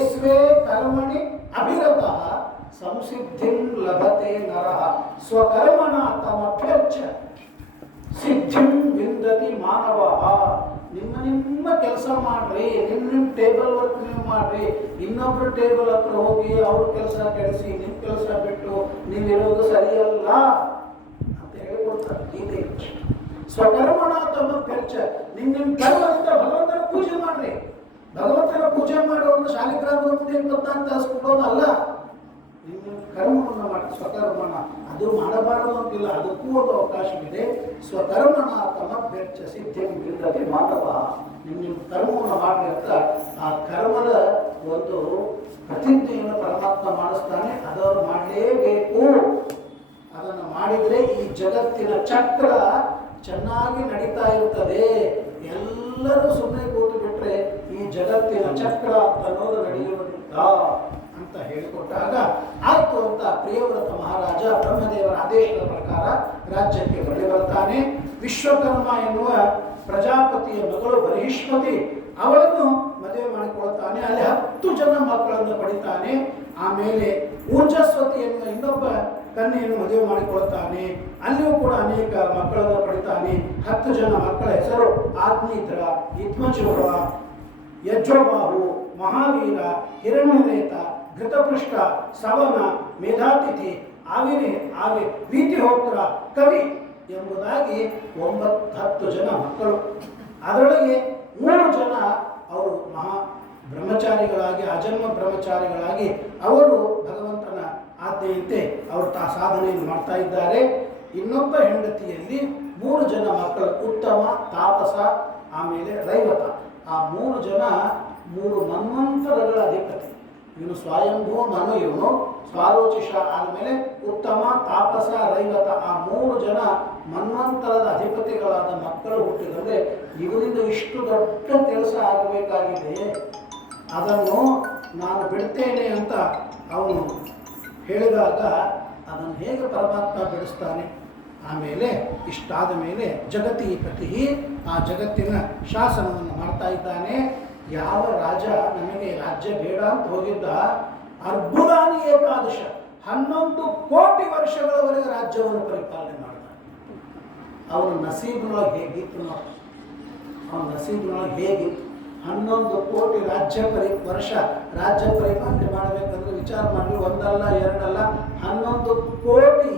ಸ್ವೇ ಕರ್ಮಣಿ ಅಭಿರತಃ ಸಂಸಿದ್ಧಿಂ ಲಭತೆ ನರಃ ಸ್ವಕರ್ಮಣ ತಮಭ್ಯರ್ಚ ಸಿದ್ಧಿಂ ವಿಂದತಿ ಮಾನವಃ. ನಿಮ್ಮ ಕೆಲಸ ಮಾಡ್ರಿ, ನಿಮ್ಮ ಟೇಬಲ್ ವರ್ಕ್ ನೀವು ಮಾಡ್ರಿ, ಇನ್ನೊಬ್ರು ಟೇಬಲ್ ಹತ್ರ ಹೋಗಿ ಅವ್ರ ಕೆಲಸ ಕೆಡಿಸಿ ನಿಮ್ಮ ಕೆಲಸ ಬಿಟ್ಟು ನೀವಿರೋದು ಸರಿಯಲ್ಲ ಅಂತ ಹೇಳಿಕೊಡ್ತಾರೆ ಗೀತೆ. ಸ್ವಕರ್ಮಣ ತಮಭ್ಯರ್ಚ, ನಿಮ್ಮ ಕರ್ಮದಿಂದ ಭಗವಂತನ ಪೂಜೆ ಮಾಡ್ರಿ. ಭಗವಂತನ ಪೂಜೆ ಮಾಡೋದು ಶಾಲಿಗ್ರಾಮದ ಮುಂದೆ 24 ತಾಸು ಕೊಡೋದಲ್ಲ, ನಿಮ್ಮ ಕರ್ಮವನ್ನು ಮಾಡಿ. ಸ್ವಕರ್ಮಣ ಅದು ಮಾಡಬಾರದು ಅಂತಿಲ್ಲ, ಅದಕ್ಕೂ ಒಂದು ಅವಕಾಶವಿದೆ. ಸ್ವಕರ್ಮಣ ತಮಭ್ಯರ್ಚ ಸಿದ್ಧಿಂ ವಿಂದತಿ ಮಾನವ, ನಿಮ್ಮ ಕರ್ಮವನ್ನು ಮಾಡಿ ಅಂತ ಆ ಕರ್ಮದ ಒಂದು ಪ್ರತಿಜ್ಞೆಯನ್ನು ಪರಮಾತ್ಮ ಮಾಡಿಸ್ತಾನೆ. ಅದನ್ನು ಮಾಡಲೇಬೇಕು. ಅದನ್ನು ಮಾಡಿದರೆ ಈ ಜಗತ್ತಿನ ಚಕ್ರ ಚೆನ್ನಾಗಿ ನಡೀತಾ ಇರ್ತದೆ. ಎಲ್ಲರೂ ಸುಮ್ಮನೆ ಕೂತು ಬಿಟ್ರೆ ಈ ಜಗತ್ತಿನ ಚಕ್ರ ಅಂತ ಅನ್ನೋದು ನಡೆಯುವುದಿಲ್ಲ ಅಂತ ಹೇಳಿಕೊಟ್ಟಾಗ ಆಯ್ತು ಅಂತ ಪ್ರಿಯವ್ರತ ಮಹಾರಾಜ ಬ್ರಹ್ಮದೇವರ ಆದೇಶದ ಪ್ರಕಾರ ರಾಜ್ಯಕ್ಕೆ ಬಳಿ ಬರ್ತಾನೆ. ವಿಶ್ವಕರ್ಮ ಎನ್ನುವ ಪ್ರಜಾಪತಿಯ ಮಗಳು ಬಹಿಷ್ಮತಿ, ಅವಳನ್ನು ಮದುವೆ ಮಾಡಿಕೊಳ್ತಾನೆ. ಅಲ್ಲಿ 10 ಜನ ಮಕ್ಕಳನ್ನು ಪಡಿತಾನೆ. ಆಮೇಲೆ ಊರ್ಜಸ್ವತಿ ಎನ್ನುವ ಇನ್ನೊಬ್ಬ ಕನ್ಯೆಯನ್ನು ಮದುವೆ ಮಾಡಿಕೊಳ್ತಾನೆ. ಅಲ್ಲಿಯೂ ಕೂಡ ಅನೇಕ ಮಕ್ಕಳನ್ನು ಪಡಿತಾನೆ. 10 ಜನ ಮಕ್ಕಳ ಹೆಸರು ಆದ್ನೀತ್ರ, ಇತ್ಮಚೂರ, ಯಜ್ವಬಾಹು, ಮಹಾವೀರ, ಹಿರಣ್ಯರೇತ, ಘೃತಪೃಷ್ಠ, ಸವನ, ಮೇಧಾತಿಥಿ, ವೀತಿಹೋತ್ರ, ಕವಿ ಎಂಬುದಾಗಿ 10 ಜನ ಮಕ್ಕಳು. ಅದರೊಳಗೆ 3 ಜನ ಅವರು ಮಹಾ ಬ್ರಹ್ಮಚಾರಿಗಳಾಗಿ, ಅಜನ್ಮ ಬ್ರಹ್ಮಚಾರಿಗಳಾಗಿ ಅವರು ಭಗವಂತನ ಆಜ್ಞೆಯಂತೆ ಅವರು ಸಾಧನೆಯನ್ನು ಮಾಡ್ತಾ ಇದ್ದಾರೆ. ಇನ್ನೊಬ್ಬ ಹೆಂಡತಿಯಲ್ಲಿ 3 ಜನ ಮಕ್ಕಳು, ಉತ್ತಮ, ತಾಪಸ, ಆಮೇಲೆ ರೈವತ. ಆ 3 ಜನ 3 ಮನ್ವಂತರಗಳ ಅಧಿಪತಿ. ಇವನು ಸ್ವಯಂಭೂ ಮನು, ಇವನು ಸ್ವಾರೋಚಿಷ ಆದಮೇಲೆ ಉತ್ತಮ, ತಾಪಸ, ರೈವತ, ಆ 3 ಜನ ಮನ್ವಂತರದ ಅಧಿಪತಿಗಳಾದ ಮಕ್ಕಳು ಹುಟ್ಟಿದರೆ ಇವರಿಂದ ಇಷ್ಟು ದೊಡ್ಡ ಕೆಲಸ ಆಗಬೇಕಾಗಿದೆ. ಅದನ್ನು ನಾನು ಬಿಡ್ತೇನೆ ಅಂತ ಅವನು ಹೇಳಿದಾಗ ಅದನ್ನು ಹೇಗೆ ಪರಮಾತ್ಮ ಬಿಡಿಸ್ತಾನೆ? ಆಮೇಲೆ ಇಷ್ಟಾದ ಮೇಲೆ ಜಗತೀಪತಿ ಆ ಜಗತ್ತಿನ ಶಾಸನವನ್ನು ಮಾಡ್ತಾ ಇದ್ದಾನೆ. ಯಾವ ರಾಜ ನಮಗೆ ರಾಜ್ಯ ಬೇಡ ಅಂತ ಹೋಗಿದ್ದ, ಅರ್ಬುದಾನಿ ಏಕಾದಶ 11 ಕೋಟಿ ವರ್ಷಗಳವರೆಗೆ ರಾಜ್ಯವನ್ನು ಪರಿಪಾಲನೆ ಮಾಡಿದ. ಅವನ ನಸೀಬಿನೊಳಗೆ ಹೇಗಿತ್ತು ನೋಡಿ, ಅವನ ನಸೀಬಿನೊಳಗೆ ಹೇಗಿತ್ತು. 11 ಕೋಟಿ ವರ್ಷ ರಾಜ್ಯ ಪರಿಪಾಲನೆ ಮಾಡಬೇಕಂದ್ರೆ ವಿಚಾರ ಮಾಡಿ, ಒಂದಲ್ಲ ಎರಡಲ್ಲ 11 ಕೋಟಿ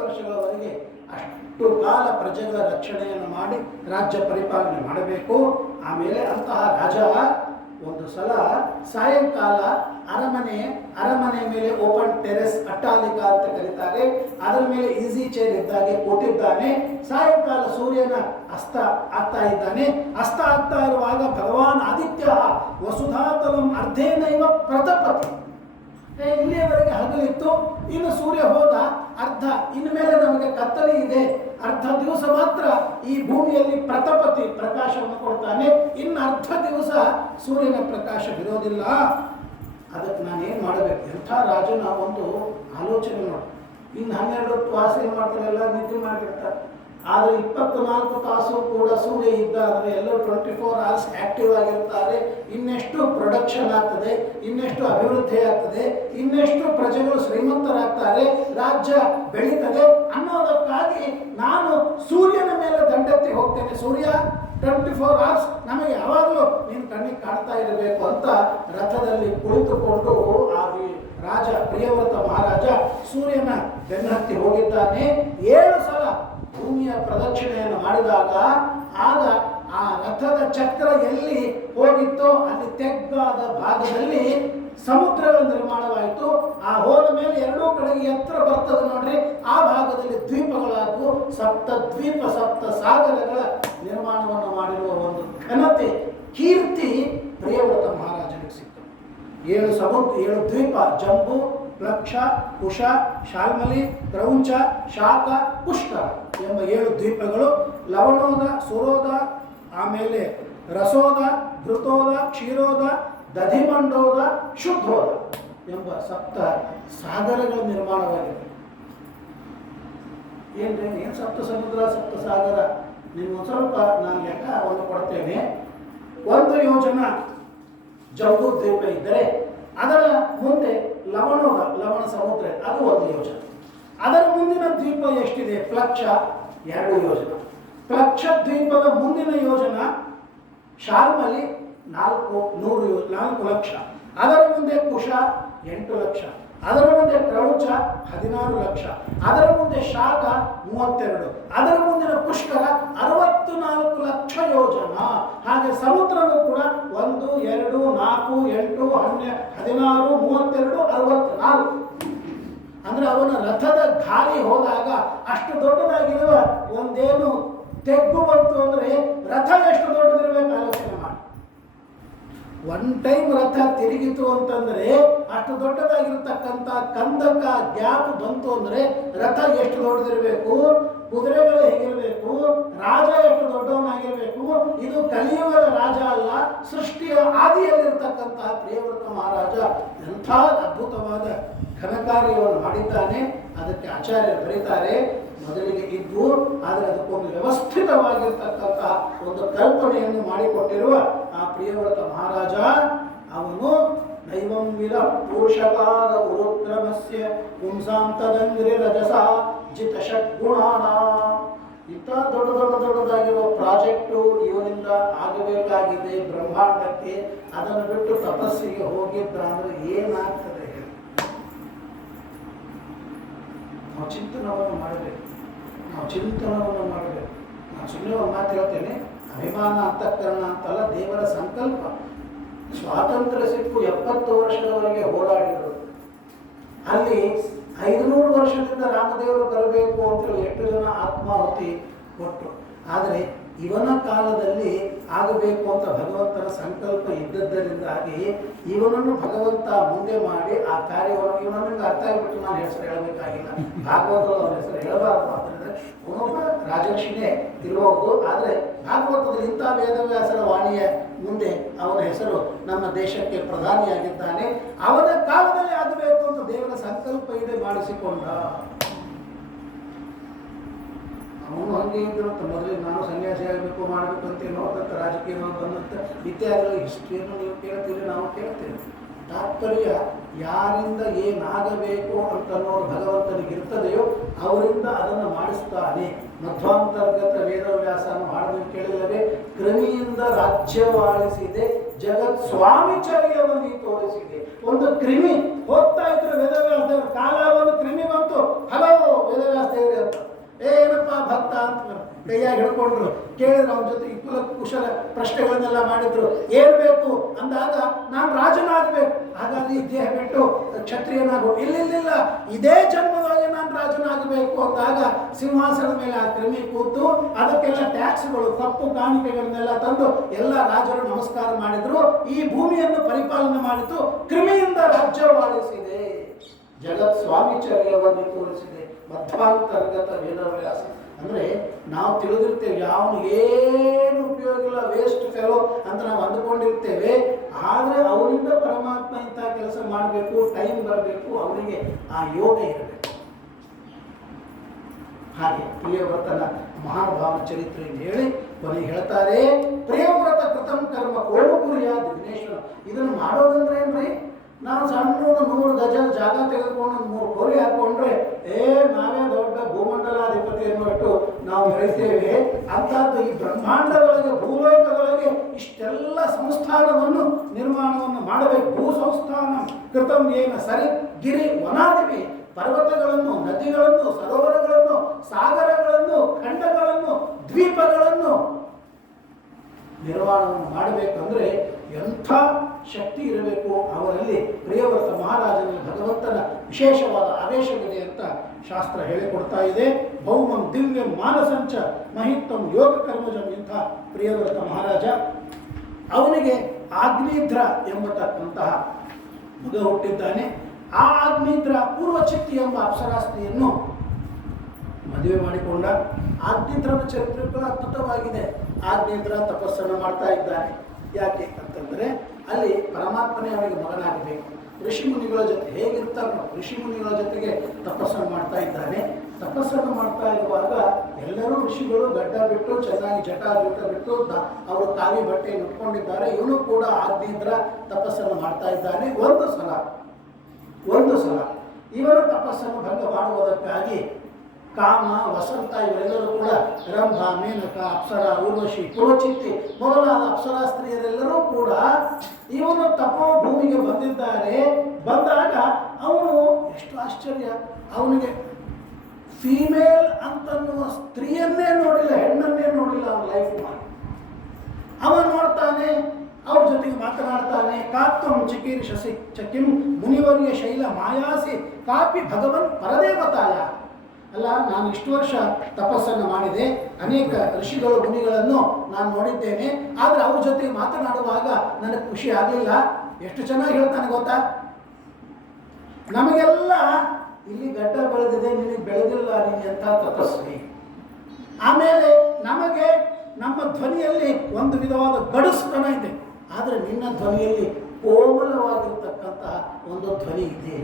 ವರ್ಷಗಳವರೆಗೆ ಅಷ್ಟು ಕಾಲ ಪ್ರಜೆಗಳ ರಕ್ಷಣೆಯನ್ನು ಮಾಡಿ ರಾಜ್ಯ ಪರಿಪಾಲನೆ ಮಾಡಬೇಕು. ಆಮೇಲೆ ಅಂತಹ ರಾಜ ಒಂದು ಸಲ ಸಾಯಂಕಾಲ ಅರಮನೆ ಮೇಲೆ ಓಪನ್ ಟೆರೆಸ್ ಅಟ್ಟಾಲಿಕಾ ಅಂತ ಕರೀತಾರೆ, ಅದರ ಮೇಲೆ ಈಸಿ ಚೇರ್ ಇದ್ದಾಗೆ ಕೂತಿದ್ದಾನೆ. ಸಾಯಂಕಾಲ ಸೂರ್ಯನ ಅಸ್ತ ಆಗ್ತಾ ಇದ್ದಾನೆ. ಅಸ್ತ ಆಗ್ತಾ ಇರುವಾಗ ಭಗವಾನ್ ಆದಿತ್ಯ ವಸುಧಾತಲಂ ಅರ್ಧೇನೈವ ಪ್ರತಪತಿ. ಇಲ್ಲಿಯವರೆಗೆ ಹಗಲಿತ್ತು, ಇನ್ನು ಸೂರ್ಯ ಹೋದ ಅರ್ಧ, ಇನ್ನು ಮೇಲೆ ನಮಗೆ ಕತ್ತಲೆ ಇದೆ, ಅರ್ಧ ದಿವಸ ಮಾತ್ರ ಈ ಭೂಮಿಯಲ್ಲಿ ಪ್ರತಪತಿ ಪ್ರಕಾಶವನ್ನು ಕೊಡ್ತಾನೆ, ಇನ್ನು ಅರ್ಧ ದಿವಸ ಸೂರ್ಯನ ಪ್ರಕಾಶ ಬಿರೋದಿಲ್ಲ. ಅದಕ್ಕೆ ನಾನೇನು ಮಾಡಬೇಕು? ಎಂಥ ರಾಜನ ಒಂದು ಆಲೋಚನೆ ನೋಡಿ. ಇನ್ನು 12 ತಾಸು ಏನು ಮಾಡ್ತಾರೆ, ಎಲ್ಲ ನಿದ್ದೆ ಮಾಡಿರ್ತಾರೆ. ಆದರೆ 24 ತಾಸು ಕೂಡ ಸೂರ್ಯ ಇದ್ದ ಅಂದರೆ ಎಲ್ಲರೂ 24 hours ಆಕ್ಟಿವ್ ಆಗಿರ್ತಾರೆ. ಇನ್ನೆಷ್ಟು ಪ್ರೊಡಕ್ಷನ್ ಆಗ್ತದೆ, ಇನ್ನೆಷ್ಟು ಅಭಿವೃದ್ಧಿ ಆಗ್ತದೆ, ಇನ್ನೆಷ್ಟು ಪ್ರಜೆಗಳು ಶ್ರೀಮಂತರಾಗ್ತಾರೆ, ರಾಜ್ಯ ಬೆಳೀತದೆ ಅನ್ನೋದಕ್ಕಾಗಿ ನಾನು ಸೂರ್ಯನ ಮೇಲೆ ದಂಡೆತ್ತಿ ಹೋಗ್ತೇನೆ. ಸೂರ್ಯ 24 hours ನಮಗೆ ಯಾವಾಗಲೂ ನೀನು ಕಣ್ಣಿಗೆ ಕಾಡ್ತಾ ಇರಬೇಕು ಅಂತ ರಥದಲ್ಲಿ ಕುಳಿತುಕೊಂಡು ಆ ರಾಜ ಪ್ರಿಯವ್ರತ ಮಹಾರಾಜ ಸೂರ್ಯನ ಬೆನ್ನತ್ತಿ ಹೋಗಿದ್ದಾನೆ. 7 ಸಲ ಭೂಮಿಯ ಪ್ರದಕ್ಷಿಣೆಯನ್ನು ಮಾಡಿದಾಗ ಆಗ ಆ ರಥದ ಚಕ್ರ ಎಲ್ಲಿ ಹೋಗಿತ್ತೋ ಅಲ್ಲಿ ತೆಗ್ಗಾದ ಭಾಗದಲ್ಲಿ ಸಮುದ್ರಗಳ ನಿರ್ಮಾಣವಾಯಿತು. ಆ ಹೋದ ಮೇಲೆ 2 ಕಡೆಗೆ ಎತ್ತರ ಬರ್ತದೆ ನೋಡ್ರಿ, ಆ ಭಾಗದಲ್ಲಿ ದ್ವೀಪಗಳಾದವು. 7 ದ್ವೀಪ 7 ಸಾಗರಗಳ ನಿರ್ಮಾಣವನ್ನು ಮಾಡಿರುವ ಒಂದು ಘನತೆ ಕೀರ್ತಿ ಪ್ರಿಯವ್ರತ ಮಹಾರಾಜನಿಗೆ ಸಿಕ್ತು. 7 ದ್ವೀಪ, ಜಂಬೂ, ಪ್ಲಕ್ಷ, ಕುಶ, ಶಾಲ್ಮಲಿ, ಕ್ರೌಂಚ, ಶಾಖ, ಪುಷ್ಕರ ಎಂಬ 7 ದ್ವೀಪಗಳು. ಲವಣೋದ, ಸುರೋದ, ಆಮೇಲೆ ರಸೋದ, ಘೃತೋದ, ಕ್ಷೀರೋದ, ದಧಿಮಂಡೋದ, ಶುದ್ಧೋದ ಎಂಬ 7 ಸಾಗರಗಳ ನಿರ್ಮಾಣವಾಗಿದೆ. ಏನು 7 ಸಮುದ್ರ 7 ಸಾಗರ? ನಿಮ್ಗೆ ಸ್ವಲ್ಪ ನಾನು ಲೆಕ್ಕವನ್ನು ಕೊಡ್ತೇನೆ. 1 ಯೋಜನ ಜಂಬೂ ದ್ವೀಪ ಇದ್ದರೆ ಅದರ ಮುಂದೆ ಲವಣ ಸಮುದ್ರ, ಅದು 1 ಯೋಜನ. ಅದರ ಮುಂದಿನ ದ್ವೀಪ ಎಷ್ಟಿದೆ? ಪ್ಲಕ್ಷ 2 ಯೋಜನ. ಪ್ಲಕ್ಷ ದ್ವೀಪದ ಮುಂದಿನ ಯೋಜನ ಶಾಲ್ಮಲಿ 4 ಲಕ್ಷ. ಅದರ ಮುಂದೆ ಕುಶ 8 ಲಕ್ಷ. ಅದರ ಮುಂದೆ ಕ್ರೌಂಚ 16 ಲಕ್ಷ. ಅದರ ಮುಂದೆ ಶಾಖ 32. ಅದರ ಮುಂದಿನ ಪುಷ್ಕರ 64 ಲಕ್ಷ ಯೋಜನ. ಹಾಗೆ ಸಮುದ್ರನೂ ಕೂಡ 1, 2, 4, 8, 16, 32, 64. ಅಂದ್ರೆ ಅವನ ರಥದ ಗಾಲಿ ಹೋದಾಗ ಅಷ್ಟು ದೊಡ್ಡದಾಗಿರುವ ಒಂದೇನು ತೆಗ್ಗು ಬಂತು ಅಂದ್ರೆ ರಥ ಎಷ್ಟು ದೊಡ್ಡದಿರಬೇಕು ಆಲೋಚನೆ ಮಾಡಿ. 1 ಟೈಮ್ ರಥ ತಿರುಗಿತು ಅಂತಂದ್ರೆ ಅಷ್ಟು ದೊಡ್ಡದಾಗಿರ್ತಕ್ಕಂಥ ಕಂದಕ ಗ್ಯಾಪ್ ಬಂತು ಅಂದ್ರೆ ರಥ ಎಷ್ಟು ದೊಡ್ಡದಿರಬೇಕು, ಕುದುರೆಗಳು ಹೇಗಿರಬೇಕು, ರಾಜ ಎಷ್ಟು ದೊಡ್ಡವನಾಗಿರ್ಬೇಕು. ಇದು ಕಲಿಯುಗದ ರಾಜ ಅಲ್ಲ, ಸೃಷ್ಟಿಯ ಆದಿಯಲ್ಲಿರ್ತಕ್ಕಂತಹ ಪ್ರಿಯವ್ರತ ಮಹಾರಾಜ ಎಂಥ ಅದ್ಭುತವಾದ ಘನಕಾರ್ಯವನ್ನು ಮಾಡಿದ್ದಾನೆ. ಅದಕ್ಕೆ ಆಚಾರ್ಯರು ಬರೀತಾರೆ, ಮೊದಲಿಗೆ ಇದ್ದು ಆದರೆ ಅದಕ್ಕೊಂದು ವ್ಯವಸ್ಥಿತವಾಗಿರ್ತಕ್ಕಂಥ ಒಂದು ಕಲ್ಪನೆಯನ್ನು ಮಾಡಿಕೊಟ್ಟಿರುವ ಆ ಪ್ರಿಯವ್ರತ ಮಹಾರಾಜ ಅವನು ದೈವಂ ವಿದ ಪುರುಷಕಾರ ಉರುದ್ರಮಸ್ಯ ಪುಂಸಾಂತದಂಗ್ರಿ ರಜಸ ಜಿತ ಷಡ್ಗುಣಾನ. ಇಂಥ ದೊಡ್ಡದಾಗಿರೋ ಪ್ರಾಜೆಕ್ಟು ಇವನಿಂದ ಆಗಬೇಕಾಗಿದೆ ಬ್ರಹ್ಮಾಂಡಕ್ಕೆ. ಅದನ್ನು ಬಿಟ್ಟು ತಪಸ್ಸಿಗೆ ಹೋಗಿದ್ದ ಅಂದರೆ ಏನಾಗ್ತದೆ? ನಾವು ಚಿಂತನವನ್ನು ಮಾಡಬೇಕು. ನಾವು ಸುಮ್ಮನೆ ಒಂದು ಮಾತು ಹೇಳ್ತೇನೆ, ಅಭಿಮಾನ ಅಂತಃಕರಣ ಅಂತಲ್ಲ, ದೇವರ ಸಂಕಲ್ಪ. ಸ್ವಾತಂತ್ರ್ಯ ಸಿಕ್ಕು 70 ವರ್ಷದವರೆಗೆ ಹೋರಾಡಿದರು. ಅಲ್ಲಿ 500 ವರ್ಷದಿಂದ ರಾಮದೇವರು ಬರಬೇಕು ಅಂತೇಳಿ 8 ಜನ ಆತ್ಮಾಹುತಿ ಕೊಟ್ಟರು. ಆದರೆ ಇವನ ಕಾಲದಲ್ಲಿ ಆಗಬೇಕು ಅಂತ ಭಗವಂತನ ಸಂಕಲ್ಪ ಇದ್ದದ್ದರಿಂದಾಗಿ ಇವನನ್ನು ಭಗವಂತ ಮುಂದೆ ಮಾಡಿ ಆ ಕಾರ್ಯವನ್ನು ಇವನನ್ನು ಅರ್ಥ ಆಗಿಬಿಟ್ಟು ನಾನು ಹೆಸರು ಹೇಳಬೇಕಾಗಿಲ್ಲ, ಭಾಗವತದ ಅವನ ಹೆಸರು ಹೇಳಬಾರದು. ಅಂತಂದರೆ ಅವನೊಬ್ಬ ರಾಜರ್ಷಿನೇ ಇರಬಹುದು, ಆದರೆ ಭಾಗವತದ ಇಂಥ ವೇದವ್ಯಾಸರ ವಾಣಿಯ ಮುಂದೆ ಅವನ ಹೆಸರು ನಮ್ಮ ದೇಶಕ್ಕೆ ಪ್ರಧಾನಿಯಾಗಿದ್ದಾನೆ. ಅವನ ಕಾಲದಲ್ಲಿ ಆಗಬೇಕು ಅಂತ ದೇವರ ಸಂಕಲ್ಪ ಇದೆ, ಮಾಡಿಸಿಕೊಂಡ. ಅವನು ಹಂಗೆ ಇದ್ರಂತ ಮೊದಲಿಗೆ ನಾನು ಸನ್ಯಾಸಿ ಆಗಬೇಕು ಮಾಡಬೇಕು ಅಂತ ನೋಡ್ದಂಥ ರಾಜಕೀಯ ಬಂದಂಥ ಇತ್ಯಾದಿ ಹಿಸ್ಟ್ರಿಯನ್ನು ನೀವು ಕೇಳ್ತೀರಿ, ನಾವು ಕೇಳ್ತೇವೆ. ತಾತ್ಪರ್ಯ ಯಾರಿಂದ ಏನಾಗಬೇಕು ಅಂತ ಅನ್ನೋದು ಭಗವಂತನಿಗೆ ಇರ್ತದೆಯೋ ಅವರಿಂದ ಅದನ್ನು ಮಾಡಿಸ್ತಾನೆ. ಮಧ್ವಾಂತರ್ಗತ ವೇದವ್ಯಾಸನ ಹಾಡನ್ನು ಕೇಳಿಲ್ಲವೇ? ಕ್ರಿಮಿಯಿಂದ ರಾಜ್ಯವಾಳಿಸಿದೆ ಜಗತ್ ಸ್ವಾಮಿಚರ್ಯವನ್ನು ತೋರಿಸಿದೆ. ಒಂದು ಕ್ರಿಮಿ ಹೋಗ್ತಾ ಇದ್ರು ವೇದವ್ಯಾಸ ದೇವರು, ಕಾಲ ಒಂದು ಕ್ರಿಮಿ ಬಂತು, ಹಲೋ ವೇದವ್ಯಾಸ ದೇವರೇ ಅಂತ, ಏನಪ್ಪ ಭಕ್ತ ಅಂತ ಕೈಯಾಗಿ ಹಿಡ್ಕೊಂಡ್ರು. ಕೇಳಿದ್ರು, ಅವನ ಜೊತೆ ಕುಶಲ ಪ್ರಶ್ನೆಗಳನ್ನೆಲ್ಲ ಮಾಡಿದ್ರು. ಏನ್ ಬೇಕು ಅಂದಾಗ, ನಾನು ರಾಜನಾಗಬೇಕು. ಹಾಗಾಗಿ ದೇಹ ಬಿಟ್ಟು ಕ್ಷತ್ರಿಯನಾಗು, ಇಲ್ಲಿಲ್ಲ ಇದೇ ಜನ್ಮದೊಳಗೆ ನಾನು ರಾಜನಾಗಬೇಕು ಅಂದಾಗ ಸಿಂಹಾಸನದ ಮೇಲೆ ಆ ಕ್ರಿಮಿ ಕೂತು ಅದಕ್ಕೆಲ್ಲ ಟ್ಯಾಕ್ಸ್ಗಳು, ಕಪ್ಪು ಕಾಣಿಕೆಗಳನ್ನೆಲ್ಲ ತಂದು ಎಲ್ಲ ರಾಜರು ನಮಸ್ಕಾರ ಮಾಡಿದ್ರು. ಈ ಭೂಮಿಯನ್ನು ಪರಿಪಾಲನೆ ಮಾಡಿತು. ಕ್ರಿಮಿಯಿಂದ ರಾಜ್ಯವಾಳಿಸಿದೆ, ಜಗತ್ ಸ್ವಾಮಿಚರ್ಯವನ್ನು ತೋರಿಸಿದೆ. ಮಧ್ವಾಂತರ್ಗತ ವೇದವ್ಯಾಸ ಅಂದರೆ ನಾವು ತಿಳಿದಿರ್ತೇವೆ ಯಾವನು ಏನು ಉಪಯೋಗ ಇಲ್ಲ, ವೇಸ್ಟ್ ಫೆಲೋ ಅಂತ ನಾವು ಅಂದುಕೊಂಡಿರ್ತೇವೆ. ಆದರೆ ಅವರಿಂದ ಪರಮಾತ್ಮ ಇಂಥ ಕೆಲಸ ಮಾಡಬೇಕು, ಟೈಮ್ ಬರಬೇಕು, ಅವರಿಗೆ ಆ ಯೋಗ ಇರಬೇಕು. ಹಾಗೆ ಪ್ರಿಯವ್ರತನ ಮಹಾನುಭಾವ ಚರಿತ್ರೆಯನ್ನು ಹೇಳಿ ಕೊನೆಗೆ ಹೇಳ್ತಾರೆ, ಪ್ರಿಯವ್ರತ ಕೃತಂ ಕರ್ಮ ಕೋಣು ಕುರಿಯಾದ ವಿಘ್ನೇಶ್ವರ. ಇದನ್ನು ಮಾಡೋದಂದ್ರೆ ಏನ್ರಿ? ನಾವು ಸಣ್ಣ 100 ಗಜ ಜಾಗ ತೆಗೆದುಕೊಂಡು 3 ಕೋರಿ ಹಾಕೊಂಡ್ರೆ ನಾವೇ ದೊಡ್ಡ ಭೂಮಂಡಲಾಧಿಪತಿ ಎನ್ನುವಟ್ಟು ನಾವು ಮೆರೆಯುತ್ತೇವೆ. ಅಂಥದ್ದು ಈ ಬ್ರಹ್ಮಾಂಡದೊಳಗೆ, ಭೂಲೋಕದೊಳಗೆ ಇಷ್ಟೆಲ್ಲ ಸಂಸ್ಥಾನವನ್ನು ನಿರ್ಮಾಣವನ್ನು ಮಾಡಬೇಕು. ಭೂ ಸಂಸ್ಥಾನ ಕೃತಂ ಏನ ಸರಿ ಗಿರಿ ವನಾದಿವಿ, ಪರ್ವತಗಳನ್ನು, ನದಿಗಳನ್ನು, ಸರೋವರಗಳನ್ನು, ಸಾಗರಗಳನ್ನು, ಖಂಡಗಳನ್ನು, ದ್ವೀಪಗಳನ್ನು ನಿರ್ಮಾಣವನ್ನು ಮಾಡಬೇಕಂದ್ರೆ ಎಂಥ ಶಕ್ತಿ ಇರಬೇಕು ಅವರಲ್ಲಿ. ಪ್ರಿಯವ್ರತ ಮಹಾರಾಜನಲ್ಲಿ ಭಗವಂತನ ವಿಶೇಷವಾದ ಆವೇಶವಿದೆ ಅಂತ ಶಾಸ್ತ್ರ ಹೇಳಿಕೊಡ್ತಾ ಇದೆ. ಭೌಮಂ ದಿವ್ಯಂ ಮಾನಸಂಚ ಮಹಿತ್ವಂ ಯೋಗ ಕರ್ಮಜಂ. ಇಂಥ ಪ್ರಿಯವ್ರತ ಮಹಾರಾಜ, ಅವನಿಗೆ ಆಗ್ನೇಧ್ರ ಎಂಬತಕ್ಕಂತಹ ಮಗ ಹುಟ್ಟಿದ್ದಾನೆ. ಆ ಆಗ್ನೇಧ್ರ ಪೂರ್ವಚಿತ್ತಿ ಎಂಬ ಅಪ್ಸರಾಸ್ತ್ರೀಯನ್ನು ಮದುವೆ ಮಾಡಿಕೊಂಡ. ಆಗ್ನೇಧ್ರನ ಚರಿತ್ರೆ ಕೂಡ ಅದ್ಭುತವಾಗಿದೆ. ಆಗ್ನೇಧ್ರ ತಪಸ್ಸನ್ನು ಮಾಡ್ತಾ ಇದ್ದಾನೆ. ಯಾಕೆ ಅಂತಂದರೆ ಅಲ್ಲಿ ಪರಮಾತ್ಮನೇ ಅವನಿಗೆ ಮಗನಾಗಬೇಕು. ಋಷಿಮುನಿಗಳ ಜೊತೆ ಹೇಗಿರ್ತಾರೋ ಋಷಿಮುನಿಗಳ ಜೊತೆಗೆ ತಪಸ್ಸನ್ನು ಮಾಡ್ತಾ ಇದ್ದಾನೆ. ತಪಸ್ಸನ್ನು ಮಾಡ್ತಾ ಇರುವಾಗ ಎಲ್ಲರೂ ಋಷಿಗಳು ಗಡ್ಡ ಬಿಟ್ಟು ಚೆನ್ನಾಗಿ ಜಟ ಬಿಟ್ಟು ಅವರು ಕಾವಿ ಬಟ್ಟೆ ಉಟ್ಕೊಂಡಿದ್ದಾರೆ. ಇವನು ಕೂಡ ಆಗ್ನೇಧ್ರ ತಪಸ್ಸನ್ನು ಮಾಡ್ತಾ ಇದ್ದಾನೆ. ಒಂದು ಸಲ ಇವರ ತಪಸ್ಸನ್ನು ಭಂಗ ಮಾಡುವುದಕ್ಕಾಗಿ ಕಾಮ, ವಸಂತ ಇವರೆಲ್ಲರೂ ಕೂಡ ರಂಭ, ಮೇನಕ, ಅಪ್ಸರ, ಊರ್ವಶಿ, ಪುರೋಚಿತ್ತಿ ಮೊದಲಾದ ಅಪ್ಸರಾ ಸ್ತ್ರೀಯರೆಲ್ಲರೂ ಕೂಡ ಇವನು ತಪೋ ಭೂಮಿಗೆ ಬಂದಿದ್ದಾರೆ. ಬಂದಾಗ ಅವನು ಎಷ್ಟು ಆಶ್ಚರ್ಯ, ಅವನಿಗೆ ಫೀಮೇಲ್ ಅಂತನ್ನುವ ಸ್ತ್ರೀಯನ್ನೇ ನೋಡಿಲ್ಲ, ಹೆಣ್ಣನ್ನೇ ನೋಡಿಲ್ಲ ಅವನ ಲೈಫ್ ಮಾಡಿ. ಅವನು ನೋಡ್ತಾನೆ, ಅವ್ರ ಜೊತೆಗೆ ಮಾತನಾಡ್ತಾನೆ. ಕಾತ್ವಂ ಚಿಕೀರ್ಷಸಿ ಚಕಿಂ ಮುನಿವರ್ಯ ಶೈಲ ಮಾಯಾಸಿ ಕಾಪಿ ಭಗವನ್ ಪರದೇವತಾಯ. ಅಲ್ಲ, ನಾನು ಇಷ್ಟು ವರ್ಷ ತಪಸ್ಸನ್ನು ಮಾಡಿದೆ, ಅನೇಕ ಋಷಿಗಳು ಮುನಿಗಳನ್ನು ನಾನು ನೋಡಿದ್ದೇನೆ, ಆದರೆ ಅವ್ರ ಜೊತೆ ಮಾತನಾಡುವಾಗ ನನಗೆ ಖುಷಿ ಆಗಲಿಲ್ಲ. ಎಷ್ಟು ಚೆನ್ನಾಗಿ ಹೇಳ್ತಾನೆ ಗೊತ್ತಾ? ನಮಗೆಲ್ಲ ಇಲ್ಲಿ ಗಡ್ಡ ಬೆಳೆದಿದೆ, ನಿನಗೆ ಬೆಳೆದಿಲ್ಲ, ನೀನು ಎಂಥ ತಪಸ್ವಿ. ಆಮೇಲೆ ನಮಗೆ ನಮ್ಮ ಧ್ವನಿಯಲ್ಲಿ ಒಂದು ವಿಧವಾದ ಗಡುಸುತನ ಇದೆ, ಆದರೆ ನಿನ್ನ ಧ್ವನಿಯಲ್ಲಿ ಕೋಮಲವಾಗಿರ್ತಕ್ಕಂತಹ ಒಂದು ಧ್ವನಿ ಇದೆ.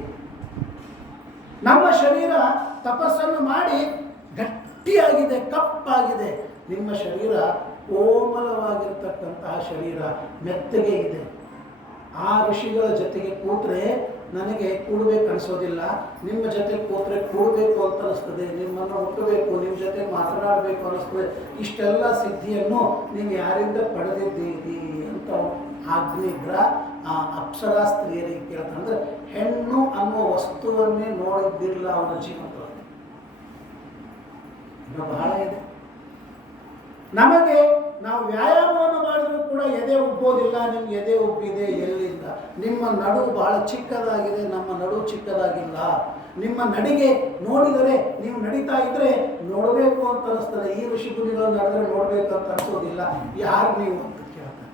ನಮ್ಮ ಶರೀರ ತಪಸ್ಸನ್ನು ಮಾಡಿ ಗಟ್ಟಿಯಾಗಿದೆ, ಕಪ್ಪಾಗಿದೆ. ನಿಮ್ಮ ಶರೀರ ಕೋಮಲವಾಗಿರ್ತಕ್ಕಂತಹ ಶರೀರ, ಮೆತ್ತಗೆ ಇದೆ. ಆ ಋಷಿಗಳ ಜೊತೆಗೆ ಕೂತ್ರೆ ನನಗೆ ಕೂಡಬೇಕು ಅನಿಸೋದಿಲ್ಲ, ನಿಮ್ಮ ಜೊತೆ ಕೂತ್ರೆ ಕೂಡಬೇಕು ಅಂತ ಅನಿಸ್ತದೆ, ನಿಮ್ಮನ್ನು ಹುಟ್ಟಬೇಕು, ನಿಮ್ಮ ಜೊತೆ ಮಾತನಾಡಬೇಕು ಅನಿಸ್ತದೆ. ಇಷ್ಟೆಲ್ಲ ಸಿದ್ಧಿಯನ್ನು ನೀವು ಯಾರಿಂದ ಪಡೆದಿದ್ದೀರಿ ಅಂತ ಆಗ್ನೇಧ್ರ ಆ ಅಪ್ಸರಾ ಸ್ತ್ರೀಯರಿಗೆ ಕೇಳ್ತಾನೆ. ಅಂದರೆ ಹೆಣ್ಣು ಅನ್ನುವ ವಸ್ತುವನ್ನೇ ನೋಡಿದ್ದಿಲ್ಲ ಅವನ ಜೀವನದಲ್ಲಿ. ಇನ್ನು ಬಹಳ ಇದೆ. ನಮಗೆ ನಾವು ವ್ಯಾಯಾಮವನ್ನು ಮಾಡಿದ್ರೂ ಕೂಡ ಎದೆ ಉಬ್ಬೋದಿಲ್ಲ. ನಿಮ್ಗೆ ಎದೆ ಉಬ್ಬಿದೆ ಎಲ್ಲಿಂದ? ನಿಮ್ಮ ನಡು ಬಹಳ ಚಿಕ್ಕದಾಗಿದೆ, ನಮ್ಮ ನಡು ಚಿಕ್ಕದಾಗಿಲ್ಲ. ನಿಮ್ಮ ನಡಿಗೆ ನೋಡಿದರೆ ನೀವು ನಡೀತಾ ಇದ್ರೆ ನೋಡಬೇಕು ಅಂತ ಅನಿಸ್ತದೆ. ಈ ಋಷಿಗುಣಿಗಳು ನಡೆದ್ರೆ ನೋಡಬೇಕು ಅಂತ ಅನಿಸೋದಿಲ್ಲ. ಯಾರು ನೀವು ಅಂತ ಕೇಳ್ತಾರೆ.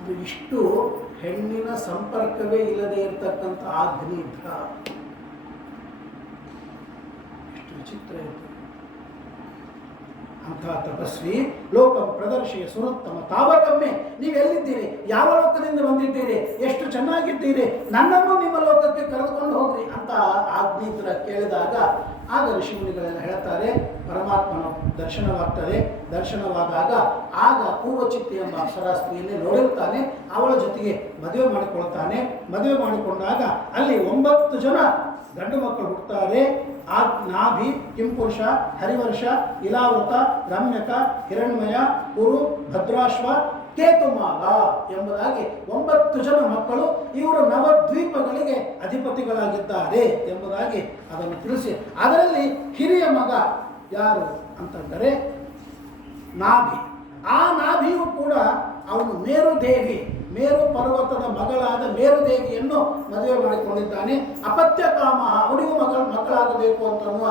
ಅದು ಇಷ್ಟು ಹೆಣ್ಣಿನ ಸಂಪರ್ಕವೇ ಇಲ್ಲದೆ ಇರತಕ್ಕಂಥ ಅಗ್ನಿದ್ರ ಎಷ್ಟು ವಿಚಿತ್ರ ಇರ್ತದೆ. ಅಂಥ ತಪಸ್ವಿ ಲೋಕಂ ಪ್ರದರ್ಶಿಯ ಸುರತ್ತಮ ತಾವಕಮ್ಮೆ. ನೀವೆಲ್ಲಿದ್ದೀರಿ? ಯಾವ ಲೋಕದಿಂದ ಬಂದಿದ್ದೀರಿ? ಎಷ್ಟು ಚೆನ್ನಾಗಿದ್ದೀರಿ? ನನ್ನನ್ನು ನಿಮ್ಮ ಲೋಕಕ್ಕೆ ಕರೆದುಕೊಂಡು ಹೋಗ್ರಿ ಅಂತ ಅಗ್ನಿದ್ರ ಕೇಳಿದಾಗ ಆಗ ಋಷಿಮುನಿಗಳೆಲ್ಲ ಹೇಳ್ತಾರೆ, ಪರಮಾತ್ಮನ ದರ್ಶನವಾಗ್ತದೆ. ದರ್ಶನವಾದಾಗ ಆಗ ಪೂರ್ವಚಿತ್ತಿ ಎಂಬ ಅಪ್ಸರಾಸ್ತ್ರೀಯನ್ನೇ ನೋಡಿರ್ತಾನೆ. ಅವಳ ಜೊತೆಗೆ ಮದುವೆ ಮಾಡಿಕೊಳ್ತಾನೆ. ಮದುವೆ ಮಾಡಿಕೊಂಡಾಗ ಅಲ್ಲಿ 9 ಜನ ಗಂಡು ಮಕ್ಕಳು ಹುಟ್ಟುತ್ತಾರೆ. ಆ ನಾಭಿ, ಕಿಂಪುರುಷ, ಹರಿವರ್ಷ, ಇಲಾವೃತ, ರಮ್ಯಕ, ಹಿರಣ್ಮಯ, ಕುರು, ಭದ್ರಾಶ್ವ, ಕೇತುಮಾಲ ಎಂಬುದಾಗಿ 9 ಜನ ಮಕ್ಕಳು. ಇವರು ನವದ್ವೀಪಗಳಿಗೆ ಅಧಿಪತಿಗಳಾಗಿದ್ದಾರೆ ಎಂಬುದಾಗಿ ಅದನ್ನು ತಿಳಿಸಿ, ಅದರಲ್ಲಿ ಹಿರಿಯ ಮಗ ಯಾರು ಅಂತಂದರೆ ನಾಭಿ. ಆ ನಾಭಿಯು ಕೂಡ ಅವನು ಮೇರುದೇವಿ, ಮೇರು ಪರ್ವತದ ಮಗಳಾದ ಮೇರುದೇವಿಯನ್ನು ಮದುವೆ ಮಾಡಿಕೊಂಡಿದ್ದಾನೆ. ಅಪತ್ಯ ಕಾಮ, ಅವನಿಗೂ ಮಕ್ಕಳಾಗಬೇಕು ಅಂತನ್ನುವ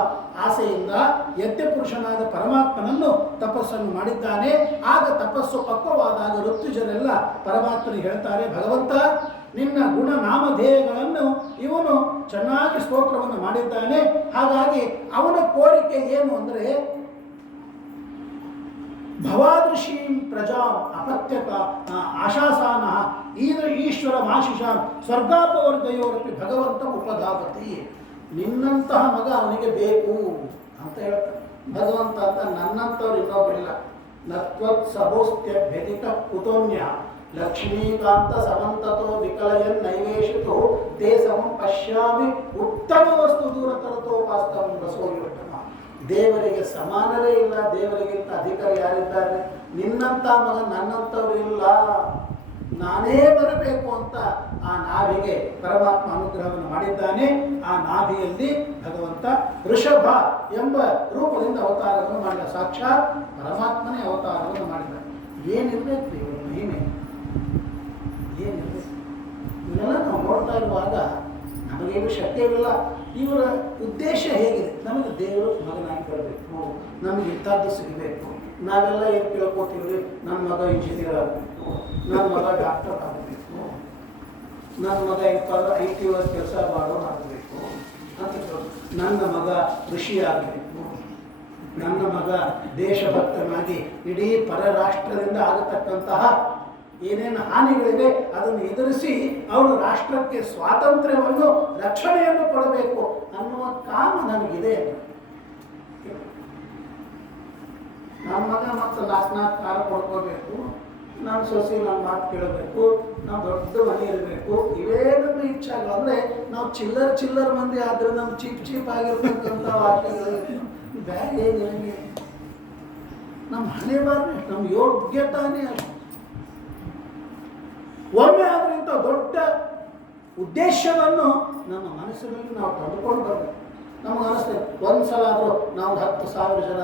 ಆಸೆಯಿಂದ ಯಜ್ಞ ಪುರುಷನಾದ ಪರಮಾತ್ಮನನ್ನು ತಪಸ್ಸನ್ನು ಮಾಡಿದ್ದಾನೆ. ಆಗ ತಪಸ್ಸು ಪಕ್ವವಾದಾಗ ಋತ್ವಿಜರೆಲ್ಲ ಪರಮಾತ್ಮನಿಗೆ ಹೇಳ್ತಾರೆ, ಭಗವಂತ ನಿನ್ನ ಗುಣ ನಾಮಧೇಯಗಳನ್ನು ಇವನು ಚೆನ್ನಾಗಿ ಸ್ತೋತ್ರವನ್ನು ಮಾಡಿದ್ದಾನೆ. ಹಾಗಾಗಿ ಅವನ ಕೋರಿಕೆ ಏನು ಅಂದರೆ ಭವಾದೃಶೀಂ ಪ್ರಜಾಂ ಅಪತ್ಯಕ ಆಶಾಸಾನ ಈಶ್ವರ ಮಾಶಿಷಾಂ ಸ್ವರ್ಗಾಪವರ್ಗಯೋರಪಿ ಭಗವಂತ ಉಪಧಾಪತಿ. ನಿನ್ನಂತಹ ಮಗ ಅವನಿಗೆ ಬೇಕು ಅಂತ ಹೇಳ್ತಾರೆ ಭಗವಂತ. ಅಂತ ನನ್ನಂಥವ್ರು ಇನ್ನೊಬ್ಬರಿಲ್ಲ. ನತ್ವತ್ ಸಭೋಸ್ತ್ಯಭ್ಯಧಿಕ ಕುತೋನ್ಯ ಲಕ್ಷ್ಮೀಕಾಂತ ಸಮಂತತೋ ವಿಕಲಯನ್ ನೈವೇಶಿತೋ ತೇ ಸಮಂ ಪಶ್ಯಾಮಿ ಉತ್ತಮ ವಸ್ತು ದೂರತರತೋ ವಾಸ್ತವ ರಸೋಗಿ. ದೇವರಿಗೆ ಸಮಾನರೇ ಇಲ್ಲ, ದೇವರಿಗಿಂತ ಅಧಿಕಾರಿ ಯಾರಿದ್ದಾರೆ? ನಿನ್ನಂಥ ಮಗ ನನ್ನಂಥವ್ರು ಇಲ್ಲ, ನಾನೇ ಬರಬೇಕು ಅಂತ ಆ ನಾಭಿಗೆ ಪರಮಾತ್ಮ ಅನುಗ್ರಹವನ್ನು ಮಾಡಿದ್ದಾನೆ. ಆ ನಾಭಿಯಲ್ಲಿ ಭಗವಂತ ಋಷಭ ಎಂಬ ರೂಪದಿಂದ ಅವತಾರವನ್ನು ಮಾಡಿದ. ಸಾಕ್ಷಾತ್ ಪರಮಾತ್ಮನೇ ಅವತಾರವನ್ನು ಮಾಡಿದ. ಏನಿರಬೇಕು ಇವರ ಮಹಿಮೆ, ಏನಿರಬೇಕು? ಇವನ್ನೆಲ್ಲ ನಾವು ನೋಡ್ತಾ ಇರುವಾಗ ನಮಗೇನು ಶಕ್ಯವಿಲ್ಲ. ಇವರ ಉದ್ದೇಶ ಹೇಗಿದೆ? ನಮಗೆ ದೇವರು ಮಗನಾಗಿ ಬರಬೇಕು, ನಮಗೆ ಇಂಥದ್ದು ಸಿಗಬೇಕು. ನಾವೆಲ್ಲ ಏನು ಕೇಳ್ಕೊತೀವಿ? ನನ್ನ ಮಗ ಇಂಜಿನಿಯರ್ ಆಗಬೇಕು, ನನ್ನ ಮಗ ಡಾಕ್ಟರ್ ಆಗಬೇಕು, ನನ್ನ ಮಗ IT ಕೆಲಸ ಆಗಬೇಕು ಅಂತ ಕೇಳೋದು. ನನ್ನ ಮಗ ಋಷಿ ಆಗಬೇಕು, ನನ್ನ ಮಗ ದೇಶಭಕ್ತನಾಗಿ ಇಡೀ ಪರರಾಷ್ಟ್ರದಿಂದ ಆಗತಕ್ಕಂತಹ ಏನೇನು ಹಾನಿಗಳಿವೆ ಅದನ್ನು ಎದುರಿಸಿ ಅವನು ರಾಷ್ಟ್ರಕ್ಕೆ ಸ್ವಾತಂತ್ರ್ಯವನ್ನು ರಕ್ಷಣೆಯನ್ನು ಕೊಡಬೇಕು ಅನ್ನುವ ಕಾಮ ನನಗಿದೆ. ನನ್ನ ಮಗ ಮತ್ತು 4 ಕಾಲ ಕೊಡ್ಕೋಬೇಕು, ನಾನು ಸೊಸಿ ನನ್ನ ಮಾತು ಕೇಳಬೇಕು, ನಾವು ದೊಡ್ಡ ಮನೆ ಇರಬೇಕು. ಇವೇ ನಮ್ಮ ಇಚ್ಛೆಗಳು. ಅಂದರೆ ನಾವು ಚಿಲ್ಲರ್ ಮಂದಿ ಆದರೆ ನಮ್ಮ ಚೀಪ್ ಆಗಿರ್ತಕ್ಕಂಥ ವಾಕ್ಯಗಳು ಬ್ಯಾಗ್ ಏನಿಲ್ಲ. ನಮ್ಮ ಹಣೆ ಬಾರ್ದು ನಮ್ಮ ಯೋಗ್ಯತಾನೇ ಅಷ್ಟು. ಒಮ್ಮೆ ಆದರೂ ಇಂಥ ದೊಡ್ಡ ಉದ್ದೇಶವನ್ನು ನಮ್ಮ ಮನಸ್ಸಿನಲ್ಲಿ ನಾವು ತಂದುಕೊಂಡು ಬರಬೇಕು. ನಮಗೆ ಅನಿಸ್ತದೆ ಒಂದು ಸಲ ಆದರೂ ನಾವು 10,000 ಜನ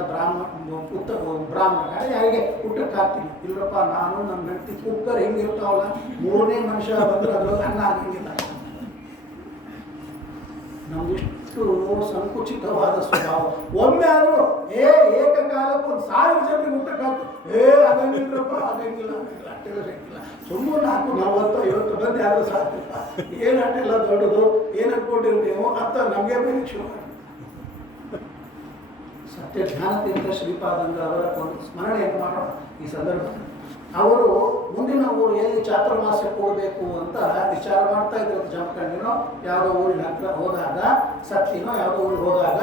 ಬ್ರಾಹ್ಮಣ ಯಾರಿಗೆ ಊಟಕ್ಕೆ ಹಾಕ್ತೀನಿ. ಇಲ್ಲಪ್ಪ, ನಾನು ನಮ್ಮ ಹೆಂಡತಿ ಕುಕ್ಕರ್ ಹೆಂಗಿರ್ತಾವಲ್ಲ, 3ನೇ ಮನುಷ್ಯ ಬಂದರೆ ಅದ್ರಲ್ಲಿ ಅನ್ನ ಆಗಂಗಿಲ್ಲ. ನಮಗಿಷ್ಟು ಸಂಕುಚಿತವಾದ ಸ್ವಭಾವ. ಒಮ್ಮೆ ಆದರೂ ಏಕಕಾಲಕ್ಕೆ 1,000 ಜನರಿಗೆ ಊಟಕ್ಕೆ ಹಾಕ್ತು. ಆಗಂಗಿಲ್ಲಪ್ಪ, ಆಗಂಗಿಲ್ಲ, ಅಟ್ಟೆಲ್ಲ ಸುಮ್ಮನೆ 40-50 ಮಂದಿ ಆದರೂ ಸಾಕಿಲ್ಲ. ಏನು ಅಟ್ಟೆಲ್ಲ ದೊಡ್ಡದು, ಏನು ಅನ್ಕೊಂಡಿರಿ ನೀವು ಅಂತ ನಮಗೆ ಪರೀಕ್ಷೆ. ಸತ್ಯ ಜ್ಞಾನತೀರ್ಥ ಶ್ರೀಪಾದಂಗ ಅವರ ಒಂದು ಸ್ಮರಣೆಯನ್ನು ಮಾಡೋಣ ಈ ಸಂದರ್ಭದಲ್ಲಿ. ಅವರು ಮುಂದಿನ ಊರು ಎಲ್ಲಿ ಚಾತುರ್ಮಾಸ್ಯ ಕೂಡಬೇಕು ಅಂತ ವಿಚಾರ ಮಾಡ್ತಾ ಇದ್ರು. ಜಮಖಂಡಿನೋ ಯಾವುದೋ ಊರಿನ ಹತ್ರ ಹೋದಾಗ, ಸತ್ತಿನೋ ಯಾವುದೋ ಊರಿಗೆ ಹೋದಾಗ,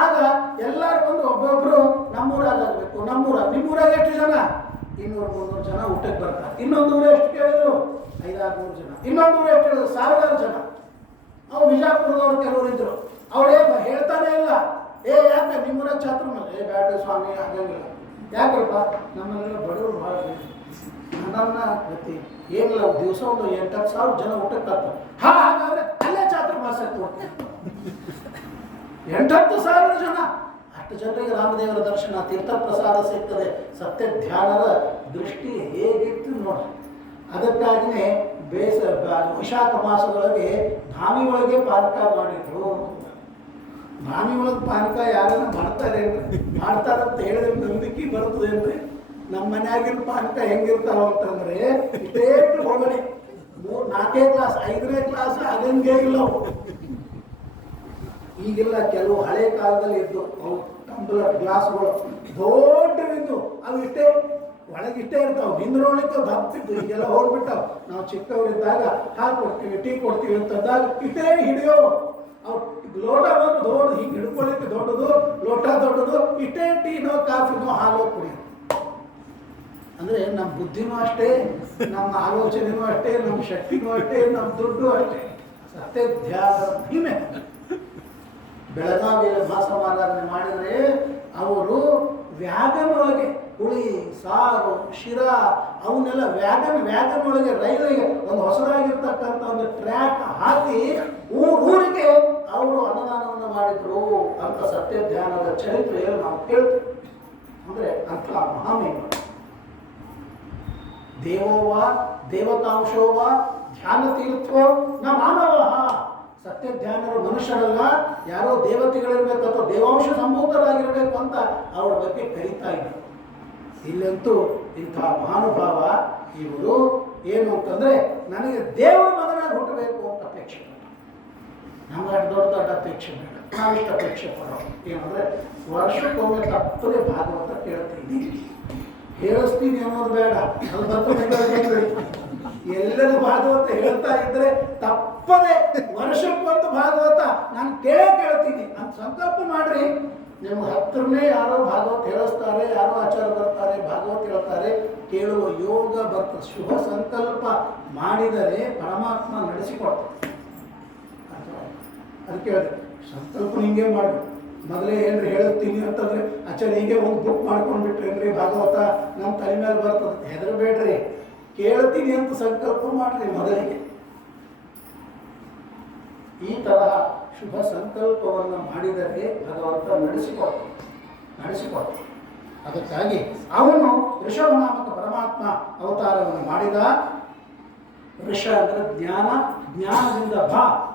ಆಗ ಎಲ್ಲರೂ ಬಂದು ಒಬ್ಬೊಬ್ಬರು ನಮ್ಮೂರಾಗಬೇಕು. ನಿಮ್ಮೂರಾಗ ಎಷ್ಟು ಜನ? 200-300 ಜನ ಊಟಕ್ಕೆ ಬರ್ತಾರೆ. ಇನ್ನೊಂದು ಊರು ಎಷ್ಟು ಕೇಳಿದ್ರು? 500-600 ಜನ. ಇನ್ನೊಂದು ಊರು ಎಷ್ಟು ಹೇಳಿದ್ರು? 1000 ಜನ. ಅವ್ರು ವಿಜಾಪುರದವ್ರು ಕೆಲವರು ಇದ್ರು. ಅವರೇ ಹೇಳ್ತಾನೆ ಇಲ್ಲ, ಯಾಕೆ ನಿಮ್ಮೂರ ಚಾತುರ್ಮಾಸ್ಯ? ಬ್ಯಾಡ ಸ್ವಾಮಿ, ಆಗಂಗಿಲ್ಲ. ಯಾಕಪ್ಪ? ನಮ್ಮಲ್ಲೆಲ್ಲ ಬಡವರು ಭಾಳ ನನ್ನ ಗತಿ ಏನಿಲ್ಲ. ದಿವಸ ಒಂದು 8,000 ಜನ ಊಟಕ್ಕೆ ಬರ್ತಾರೆ. ಹಾಗಾದ್ರೆ ಅಲ್ಲೇ ಚಾತುರ್ಮಾಸ್ಯ ತೋರ್ತೀನಿ. 8,000 ಜನ ಅಷ್ಟು ಜನರಿಗೆ ರಾಮದೇವರ ದರ್ಶನ ತೀರ್ಥಪ್ರಸಾದ ಸಿಗ್ತದೆ. ಸತ್ಯ ಧ್ಯಾನದ ದೃಷ್ಟಿ ಹೇಗಿತ್ತು ನೋಡಿ. ಅದಕ್ಕಾಗಿಯೇ ವೈಶಾಖ ಮಾಸದೊಳಗೆ ಧಾಮಿ ಒಳಗೆ ಪಾನಕ ಮಾಡಿದ್ರು. ಧಾಮಿ ಒಳಗೆ ಪಾನಕ ಯಾರನ್ನ ಮಾಡ್ತಾರಂತ ಹೇಳಿದ್ರೆ ನಂಬಿಕೆ ಬರ್ತದೇನ್ರಿ? ನಮ್ಮ ಮನ್ಯಾಗಿನ ಪಾನಕ ಹೆಂಗಿರ್ತಾವ ಅಂತಂದ್ರೆ ಇಷ್ಟೇ ಹೋಗಣೆ 4ನೇ ಕ್ಲಾಸ್ 5ನೇ ಕ್ಲಾಸ್ ಆಗಂಗೇ ಇಲ್ಲ. ಈಗೆಲ್ಲ ಕೆಲವು ಹಳೆ ಕಾಲದಲ್ಲಿ ಇದ್ದು ಅವು ಟಂಬ್ಲರ್ ಗ್ಲಾಸ್ಗಳು ದೊಡ್ಡವಿದ್ದು ಅವು ಇಷ್ಟೇ ಒಳಗಿಷ್ಟೇ ಇರ್ತಾವೆ. ಹಿಂದ್ರೊಳಕ್ಕೆ ದಪ್ಪಿದ್ದು ಈಗೆಲ್ಲ ಹೋಗ್ಬಿಟ್ಟಾವ. ನಾವು ಚಿಕ್ಕವರಿದ್ದಾಗ ಹಾಲು ಕೊಡ್ತೀವಿ, ಟೀ ಕೊಡ್ತೀವಿ ಅಂತಂದಾಗ ಇಷ್ಟೇ ಹಿಡಿಯೋ ಅವು ಲೋಟ ಬಂದು ದೊಡ್ಡ ಹಿಂಗೆ ಹಿಡ್ಕೊಳ್ಳಿಕ್ಕೆ ದೊಡ್ಡದು, ಲೋಟ ದೊಡ್ಡದು, ಇಷ್ಟೇ ಟೀನೋ ಕಾಫಿನೋ ಹಾಲು ಕುಡಿಯೋದು. ಅಂದರೆ ನಮ್ಮ ಬುದ್ಧಿನೂ ಅಷ್ಟೇ, ನಮ್ಮ ಆಲೋಚನೆನೂ ಅಷ್ಟೇ, ನಮ್ಮ ಶಕ್ತಿನೂ ಅಷ್ಟೇ, ನಮ್ಮ ದುಡ್ಡು ಅಷ್ಟೇ. ಸತ್ಯ ಧ್ಯಾನ ಹಿಮೆ ಬೆಳಗಾವಿಯಲ್ಲಿ ಮಾಸಮಾರಾಧನೆ ಮಾಡಿದರೆ ಅವರು ವ್ಯಾಗನ್ ಒಳಗೆ ಹುಳಿ ಸಾರು ಶಿರಾ ಅವನ್ನೆಲ್ಲ ವ್ಯಾಗನ್ ಒಳಗೆ ರೈಲಿಗೆ ಒಂದು ಹೊಸದಾಗಿರ್ತಕ್ಕಂಥ ಒಂದು ಟ್ರ್ಯಾಕ್ ಹಾಕಿ ಊರಿಗೆ ಅವರು ಅನ್ನದಾನವನ್ನು ಮಾಡಿದ್ರು ಅಂತ ಸತ್ಯ ಧ್ಯಾನದ ಚರಿತ್ರೆಯಲ್ಲಿ ನಾವು ಕೇಳ್ತೀವಿ. ಅಂದರೆ ಅಂಥ ಮಹಾಮಹಿಮ ದೇವೋವ ದೇವತಾಂಶೋವ ಧ್ಯಾನ ತೀರ್ಥೋ ನ ಮಾನವ. ಸತ್ಯ ಧ್ಯಾನರು ಮನುಷ್ಯರಲ್ಲ, ಯಾರೋ ದೇವತೆಗಳಿರ್ಬೇಕು ಅಥವಾ ದೇವಾಂಶ ಸಂಭೂತರಾಗಿರಬೇಕು ಅಂತ ಅವರ ಬಗ್ಗೆ ಕರೀತಾ ಇದ್ರು. ಇಲ್ಲಂತೂ ಇಂಥ ಮಹಾನುಭಾವ ಇವರು ಏನು ಅಂತಂದ್ರೆ ನನಗೆ ದೇವರ ಮಗನಾಗಿ ಹುಟ್ಟಬೇಕು ಅಂತ ಅಪೇಕ್ಷೆ ಪಟ್ಟರು. ನಮ್ಗೆ ದೊಡ್ಡ ದೊಡ್ಡ ಅಪೇಕ್ಷೆ ಬೇಡ, ನಾವಿಷ್ಟು ಅಪೇಕ್ಷೆ ಪಡೋದು ಏನಂದ್ರೆ ವರ್ಷಕ್ಕೊಮ್ಮೆ ತಪ್ಪದೆ ಭಾಗವತ ಕೇಳ್ತೀನಿ, ಹೇಳಿಸ್ತೀನಿ ಅನ್ನೋದು ಬೇಡ. ಅದು ಬರ್ತದೆ ಎಲ್ಲರೂ ಭಾಗವತ ಹೇಳ್ತಾ ಇದ್ರೆ ತಪ್ಪದೆ ವರ್ಷಕ್ಕೊಂದು ಭಾಗವತ ನಾನು ಕೇಳ್ತೀನಿ ಅಂತ ಸಂಕಲ್ಪ ಮಾಡ್ರಿ. ನಿಮ್ಗೆ ಹತ್ರನೇ ಯಾರೋ ಭಾಗವತ ಹೇಳಿಸ್ತಾರೆ, ಯಾರೋ ಆಚಾರ ಬರ್ತಾರೆ, ಭಾಗವತ ಹೇಳ್ತಾರೆ, ಕೇಳುವ ಯೋಗ ಬರ್ತದೆ. ಶುಭ ಸಂಕಲ್ಪ ಮಾಡಿದರೆ ಪರಮಾತ್ಮ ನಡೆಸಿಕೊಡ್ತಾರೆ. ಅದಕ್ಕೆ ಹೇಳಿದೆ ಸಂಕಲ್ಪ ಹಿಂಗೆ ಮಾಡಿ ಮೊದಲೇ ಏನ್ರಿ ಹೇಳುತ್ತೀನಿ ಅಂತಂದ್ರೆ ಆಚಾರ ಹೀಗೆ ಒಂದು ಬುಕ್ ಮಾಡ್ಕೊಂಡ್ಬಿಟ್ರೇನ್ರಿ ಭಾಗವತ ನಮ್ಮ ತಲೆ ಮೇಲೆ ಬರ್ತದೆ. ಹೆದರಬೇಡ್ರಿ, ಕೇಳ್ತೀನಿ ಅಂತ ಸಂಕಲ್ಪ ಮಾಡ್ರಿ ಮೊದಲಿಗೆ. ಈ ತರಹ ಶುಭ ಸಂಕಲ್ಪವನ್ನು ಮಾಡಿದರೆ ಭಗವಂತ ನಡೆಸಿಕೊಡ್ತಾನೆ. ಅದಕ್ಕಾಗಿ ಅವನು ಋಷಭ ನಾಮಕ ಪರಮಾತ್ಮ ಅವತಾರವನ್ನು ಮಾಡಿದ. ಋಷ ಅಂದರೆ ಜ್ಞಾನ, ಜ್ಞಾನದಿಂದ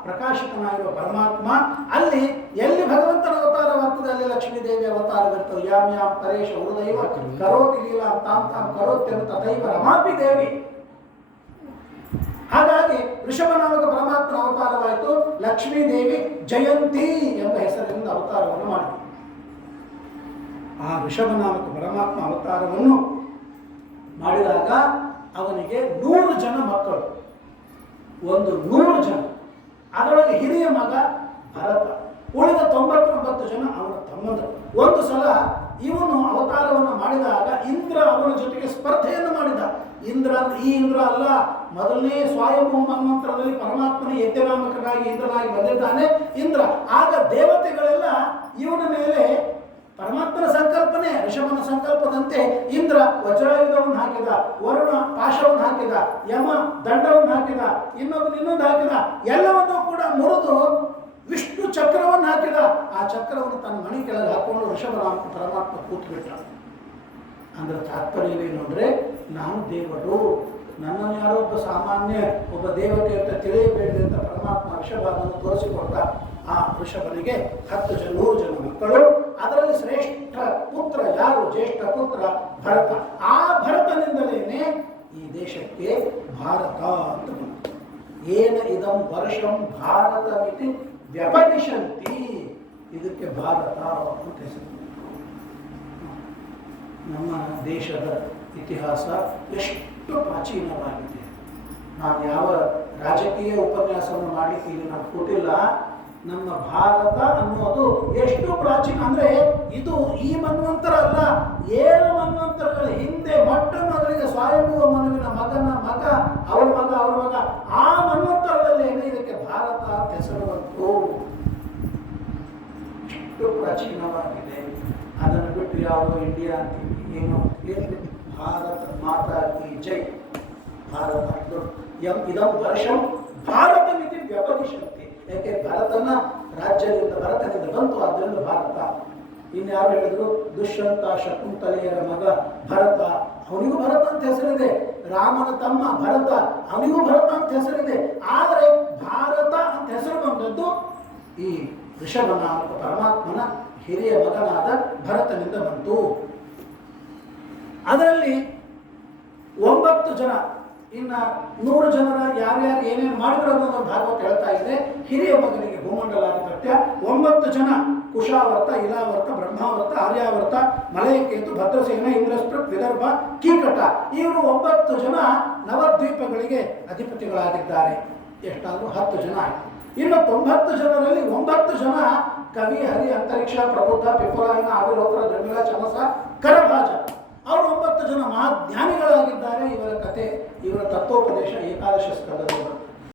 ಪ್ರಕಾಶಕನಾಗಿರುವ ಪರಮಾತ್ಮ. ಅಲ್ಲಿ ಎಲ್ಲಿ ಭಗವಂತನ ಅವತಾರವಾಗ್ತದೆ ಅಲ್ಲಿ ಲಕ್ಷ್ಮೀದೇವಿ ಅವತಾರವಿರ್ತದೆ. ಯಾಮ್ ಯಾಮ್ ಪರೇಶ ಹೃದಯವ ಕರೋತಿ ಲೀಲಾ ತಾಂ ತಾಂ ಕರೋತ್ಯಂತ ತಥೈವ ರಮಾಪಿ ದೇವಿ. ಹಾಗಾಗಿ ಋಷಭ ನಾಮಕ ಪರಮಾತ್ಮನ ಅವತಾರವಾಯಿತು. ಲಕ್ಷ್ಮೀದೇವಿ ಜಯಂತಿ ಎಂಬ ಹೆಸರಿನಿಂದ ಅವತಾರವನ್ನು ಮಾಡಿತು. ಆ ಋಷಭ ನಾಮಕ ಪರಮಾತ್ಮ ಅವತಾರವನ್ನು ಮಾಡಿದಾಗ ಅವನಿಗೆ 100 ಜನ ಮಕ್ಕಳು, 100 ಜನ. ಅದರೊಳಗೆ ಹಿರಿಯ ಮಗ ಭರತ, ಉಳಿದ 99 ಜನ ಅವನ ತಮ್ಮಂದರು. ಒಂದು ಸಲ ಇವನು ಅವತಾರವನ್ನು ಮಾಡಿದಾಗ ಇಂದ್ರ ಅವನ ಜೊತೆಗೆ ಸ್ಪರ್ಧೆಯನ್ನು ಮಾಡಿದ. ಇಂದ್ರ ಈ ಇಂದ್ರ ಅಲ್ಲ, ಮೊದಲನೇ ಸ್ವಯಂಭೂ ಮನ್ವಂತರದಲ್ಲಿ ಪರಮಾತ್ಮನ ಯಜ್ಞನಾಮಕನಾಗಿ ಇಂದ್ರನಾಗಿ ಬಂದಿದ್ದಾನೆ ಇಂದ್ರ. ಆಗ ದೇವತೆಗಳೆಲ್ಲ ಇವನ ಮೇಲೆ ಪರಮಾತ್ಮನ ಸಂಕಲ್ಪನೆ, ಋಷಭನ ಸಂಕಲ್ಪದಂತೆ ಇಂದ್ರ ವಜ್ರಾಯುಧವನ್ನು ಹಾಕಿದ, ವರುಣ ಪಾಶವನ್ನು ಹಾಕಿದ, ಯಮ ದಂಡವನ್ನು ಹಾಕಿದ, ಇನ್ನೊಂದು ಹಾಕಿದ. ಎಲ್ಲವನ್ನೂ ಕೂಡ ಮುರಿದು ವಿಷ್ಣು ಚಕ್ರವನ್ನು ಹಾಕಿದ. ಆ ಚಕ್ರವನ್ನು ತನ್ನ ಮಣಿ ಕೆಳಗೆ ಹಾಕೊಂಡು ಋಷಭನಾಮಕ ಪರಮಾತ್ಮ ಕೂತ್ಬಿಟ್ಟ. ಅಂದ್ರೆ ತಾತ್ಪರ್ಯವೇನು ಅಂದರೆ ನಾನು ದೇವರು, ನನ್ನನ್ನು ಯಾರೋ ಒಬ್ಬ ಸಾಮಾನ್ಯ ಒಬ್ಬ ದೇವತೆ ಅಂತ ತಿಳಿಯಬೇಡಿ ಅಂತ ಪರಮಾತ್ಮ ಋಷಭನನ್ನು ತೋರಿಸಿಕೊಟ್ಟ. ಆ ಋಷಭನಿಗೆ 100 ಜನ ಮಕ್ಕಳು. ಅದರಲ್ಲಿ ಶ್ರೇಷ್ಠ ಪುತ್ರ ಯಾರು? ಜ್ಯೇಷ್ಠ ಪುತ್ರ ಭರತ. ಆ ಭರತನಿಂದಲೇನೆ ಈ ದೇಶಕ್ಕೆ ಭಾರತ ಅಂತ ಬಂತು. ಏನ ಇದಂ ವರ್ಷಂ ಭಾರತ ಮಿತಿ ವ್ಯಪನಿಷಂತಿ, ಇದಕ್ಕೆ ಭಾರತ ಅಂತ ಹೆಸರು. ನಮ್ಮ ದೇಶದ ಇತಿಹಾಸ ಎಷ್ಟು ಪ್ರಾಚೀನವಾಗಿದೆ. ನಾನು ಯಾವ ರಾಜಕೀಯ ಉಪನ್ಯಾಸವನ್ನು ಮಾಡಲಿಕ್ಕೆ ಇಲ್ಲಿ ನಾನು ಕೊಟ್ಟಿಲ್ಲ. ನಮ್ಮ ಭಾರತ ಅನ್ನೋದು ಎಷ್ಟು ಪ್ರಾಚೀನ ಅಂದರೆ ಇದು ಈ ಮನ್ವಂತರ ಅಲ್ಲ, 7 ಮನ್ವಂತರಗಳ ಹಿಂದೆ ಮೊಟ್ಟ ಮೊದಲಿಗೆ ಸ್ವಯಂಭುವ ಮನುವಿನ ಮಗನ ಮಗ, ಅವರ ಮಗ ಆ ಮನ್ವಂತರದಲ್ಲೇನೆ ಇದಕ್ಕೆ ಭಾರತ ಅಂತ ಹೆಸರು ಬಂತು. ಎಷ್ಟು ಪ್ರಾಚೀನವಾಗಿದೆ. ಅದನ್ನು ಬಿಟ್ಟು ಯಾವುದೋ ಇಂಡಿಯಾ ಅಂತೀವಿ, ಏನು ಭಾರತ ಮಾತಾ ಕಿ ಜೈ. ಭಾರತ ಇದಂ ವರ್ಷಂ ಭಾರತ ಮಿತಿ ವ್ಯಪನಿಷಂತಿ. ಯಾಕೆ ಭರತನ ರಾಜ್ಯದಿಂದ ಭರತನಿಂದ ಬಂತು, ಆದ್ದರಿಂದ ಭಾರತ. ಇನ್ಯಾರು ಹೇಳಿದ್ರು ದುಷ್ಯಂತ ಶಕುಂತಲೆಯರ ಮಗ ಭರತ, ಅವನಿಗೂ ಭರತ ಅಂತ ಹೆಸರಿದೆ. ರಾಮನ ತಮ್ಮ ಭರತ, ಅವನಿಗೂ ಭರತ ಅಂತ ಹೆಸರಿದೆ. ಆದರೆ ಭಾರತ ಅಂತ ಹೆಸರು ಬಂದದ್ದು ಈ ಋಷಭ ನಾಮಕ ಪರಮಾತ್ಮನ ಹಿರಿಯ ಮಗನಾದ ಭರತನಿಂದ ಬಂತು. ಅದರಲ್ಲಿ 9 ಜನ, ಇನ್ನ 100 ಜನರ ಯಾರ್ಯಾರು ಏನೇನು ಮಾಡಿದ್ರು ಅನ್ನೋದು ಭಾಗವತ ಹೇಳ್ತಾ ಇದೆ. ಹಿರಿಯ ಮಗನಿಗೆ ಭೂಮಂಡಲಾಧಿಪತ್ಯ, 9 ಜನ ಕುಶಾವರ್ತ, ಇಲಾವರ್ತ, ಬ್ರಹ್ಮಾವರ್ತ, ಆರ್ಯಾವರ್ತ, ಮಲಯಕೇತು, ಭದ್ರಸೇನ, ಇಂದ್ರಸ್ಪೃತ್, ವಿದರ್ಭ, ಕೀಕಟ, ಇವರು 9 ಜನ ನವದ್ವೀಪಗಳಿಗೆ ಅಧಿಪತಿಗಳಾಗಿದ್ದಾರೆ. ಎಷ್ಟಾದರೂ 10 ಜನ ಆಯಿತು. ಇನ್ನು 90 ಜನರಲ್ಲಿ 9 ಜನ ಕವಿ, ಹರಿ, ಅಂತರಿಕ್ಷ, ಪ್ರಬುದ್ಧ, ಪಿಪ್ಪಲಾಯನ, ಅವಿರೋತ್ರ, ದ್ರಮಿಳ, ಚಮಸ, ಕರಭಾಜ, ಅವರು 9 ಜನ ಮಹಾಜ್ಞಾನಿಗಳಾಗಿದ್ದಾರೆ. ಇವರ ಕತೆ, ಇವರ ತತ್ವೋಪದೇಶ ಏಕಾದಶ ಸ್ಕಂದದಲ್ಲಿ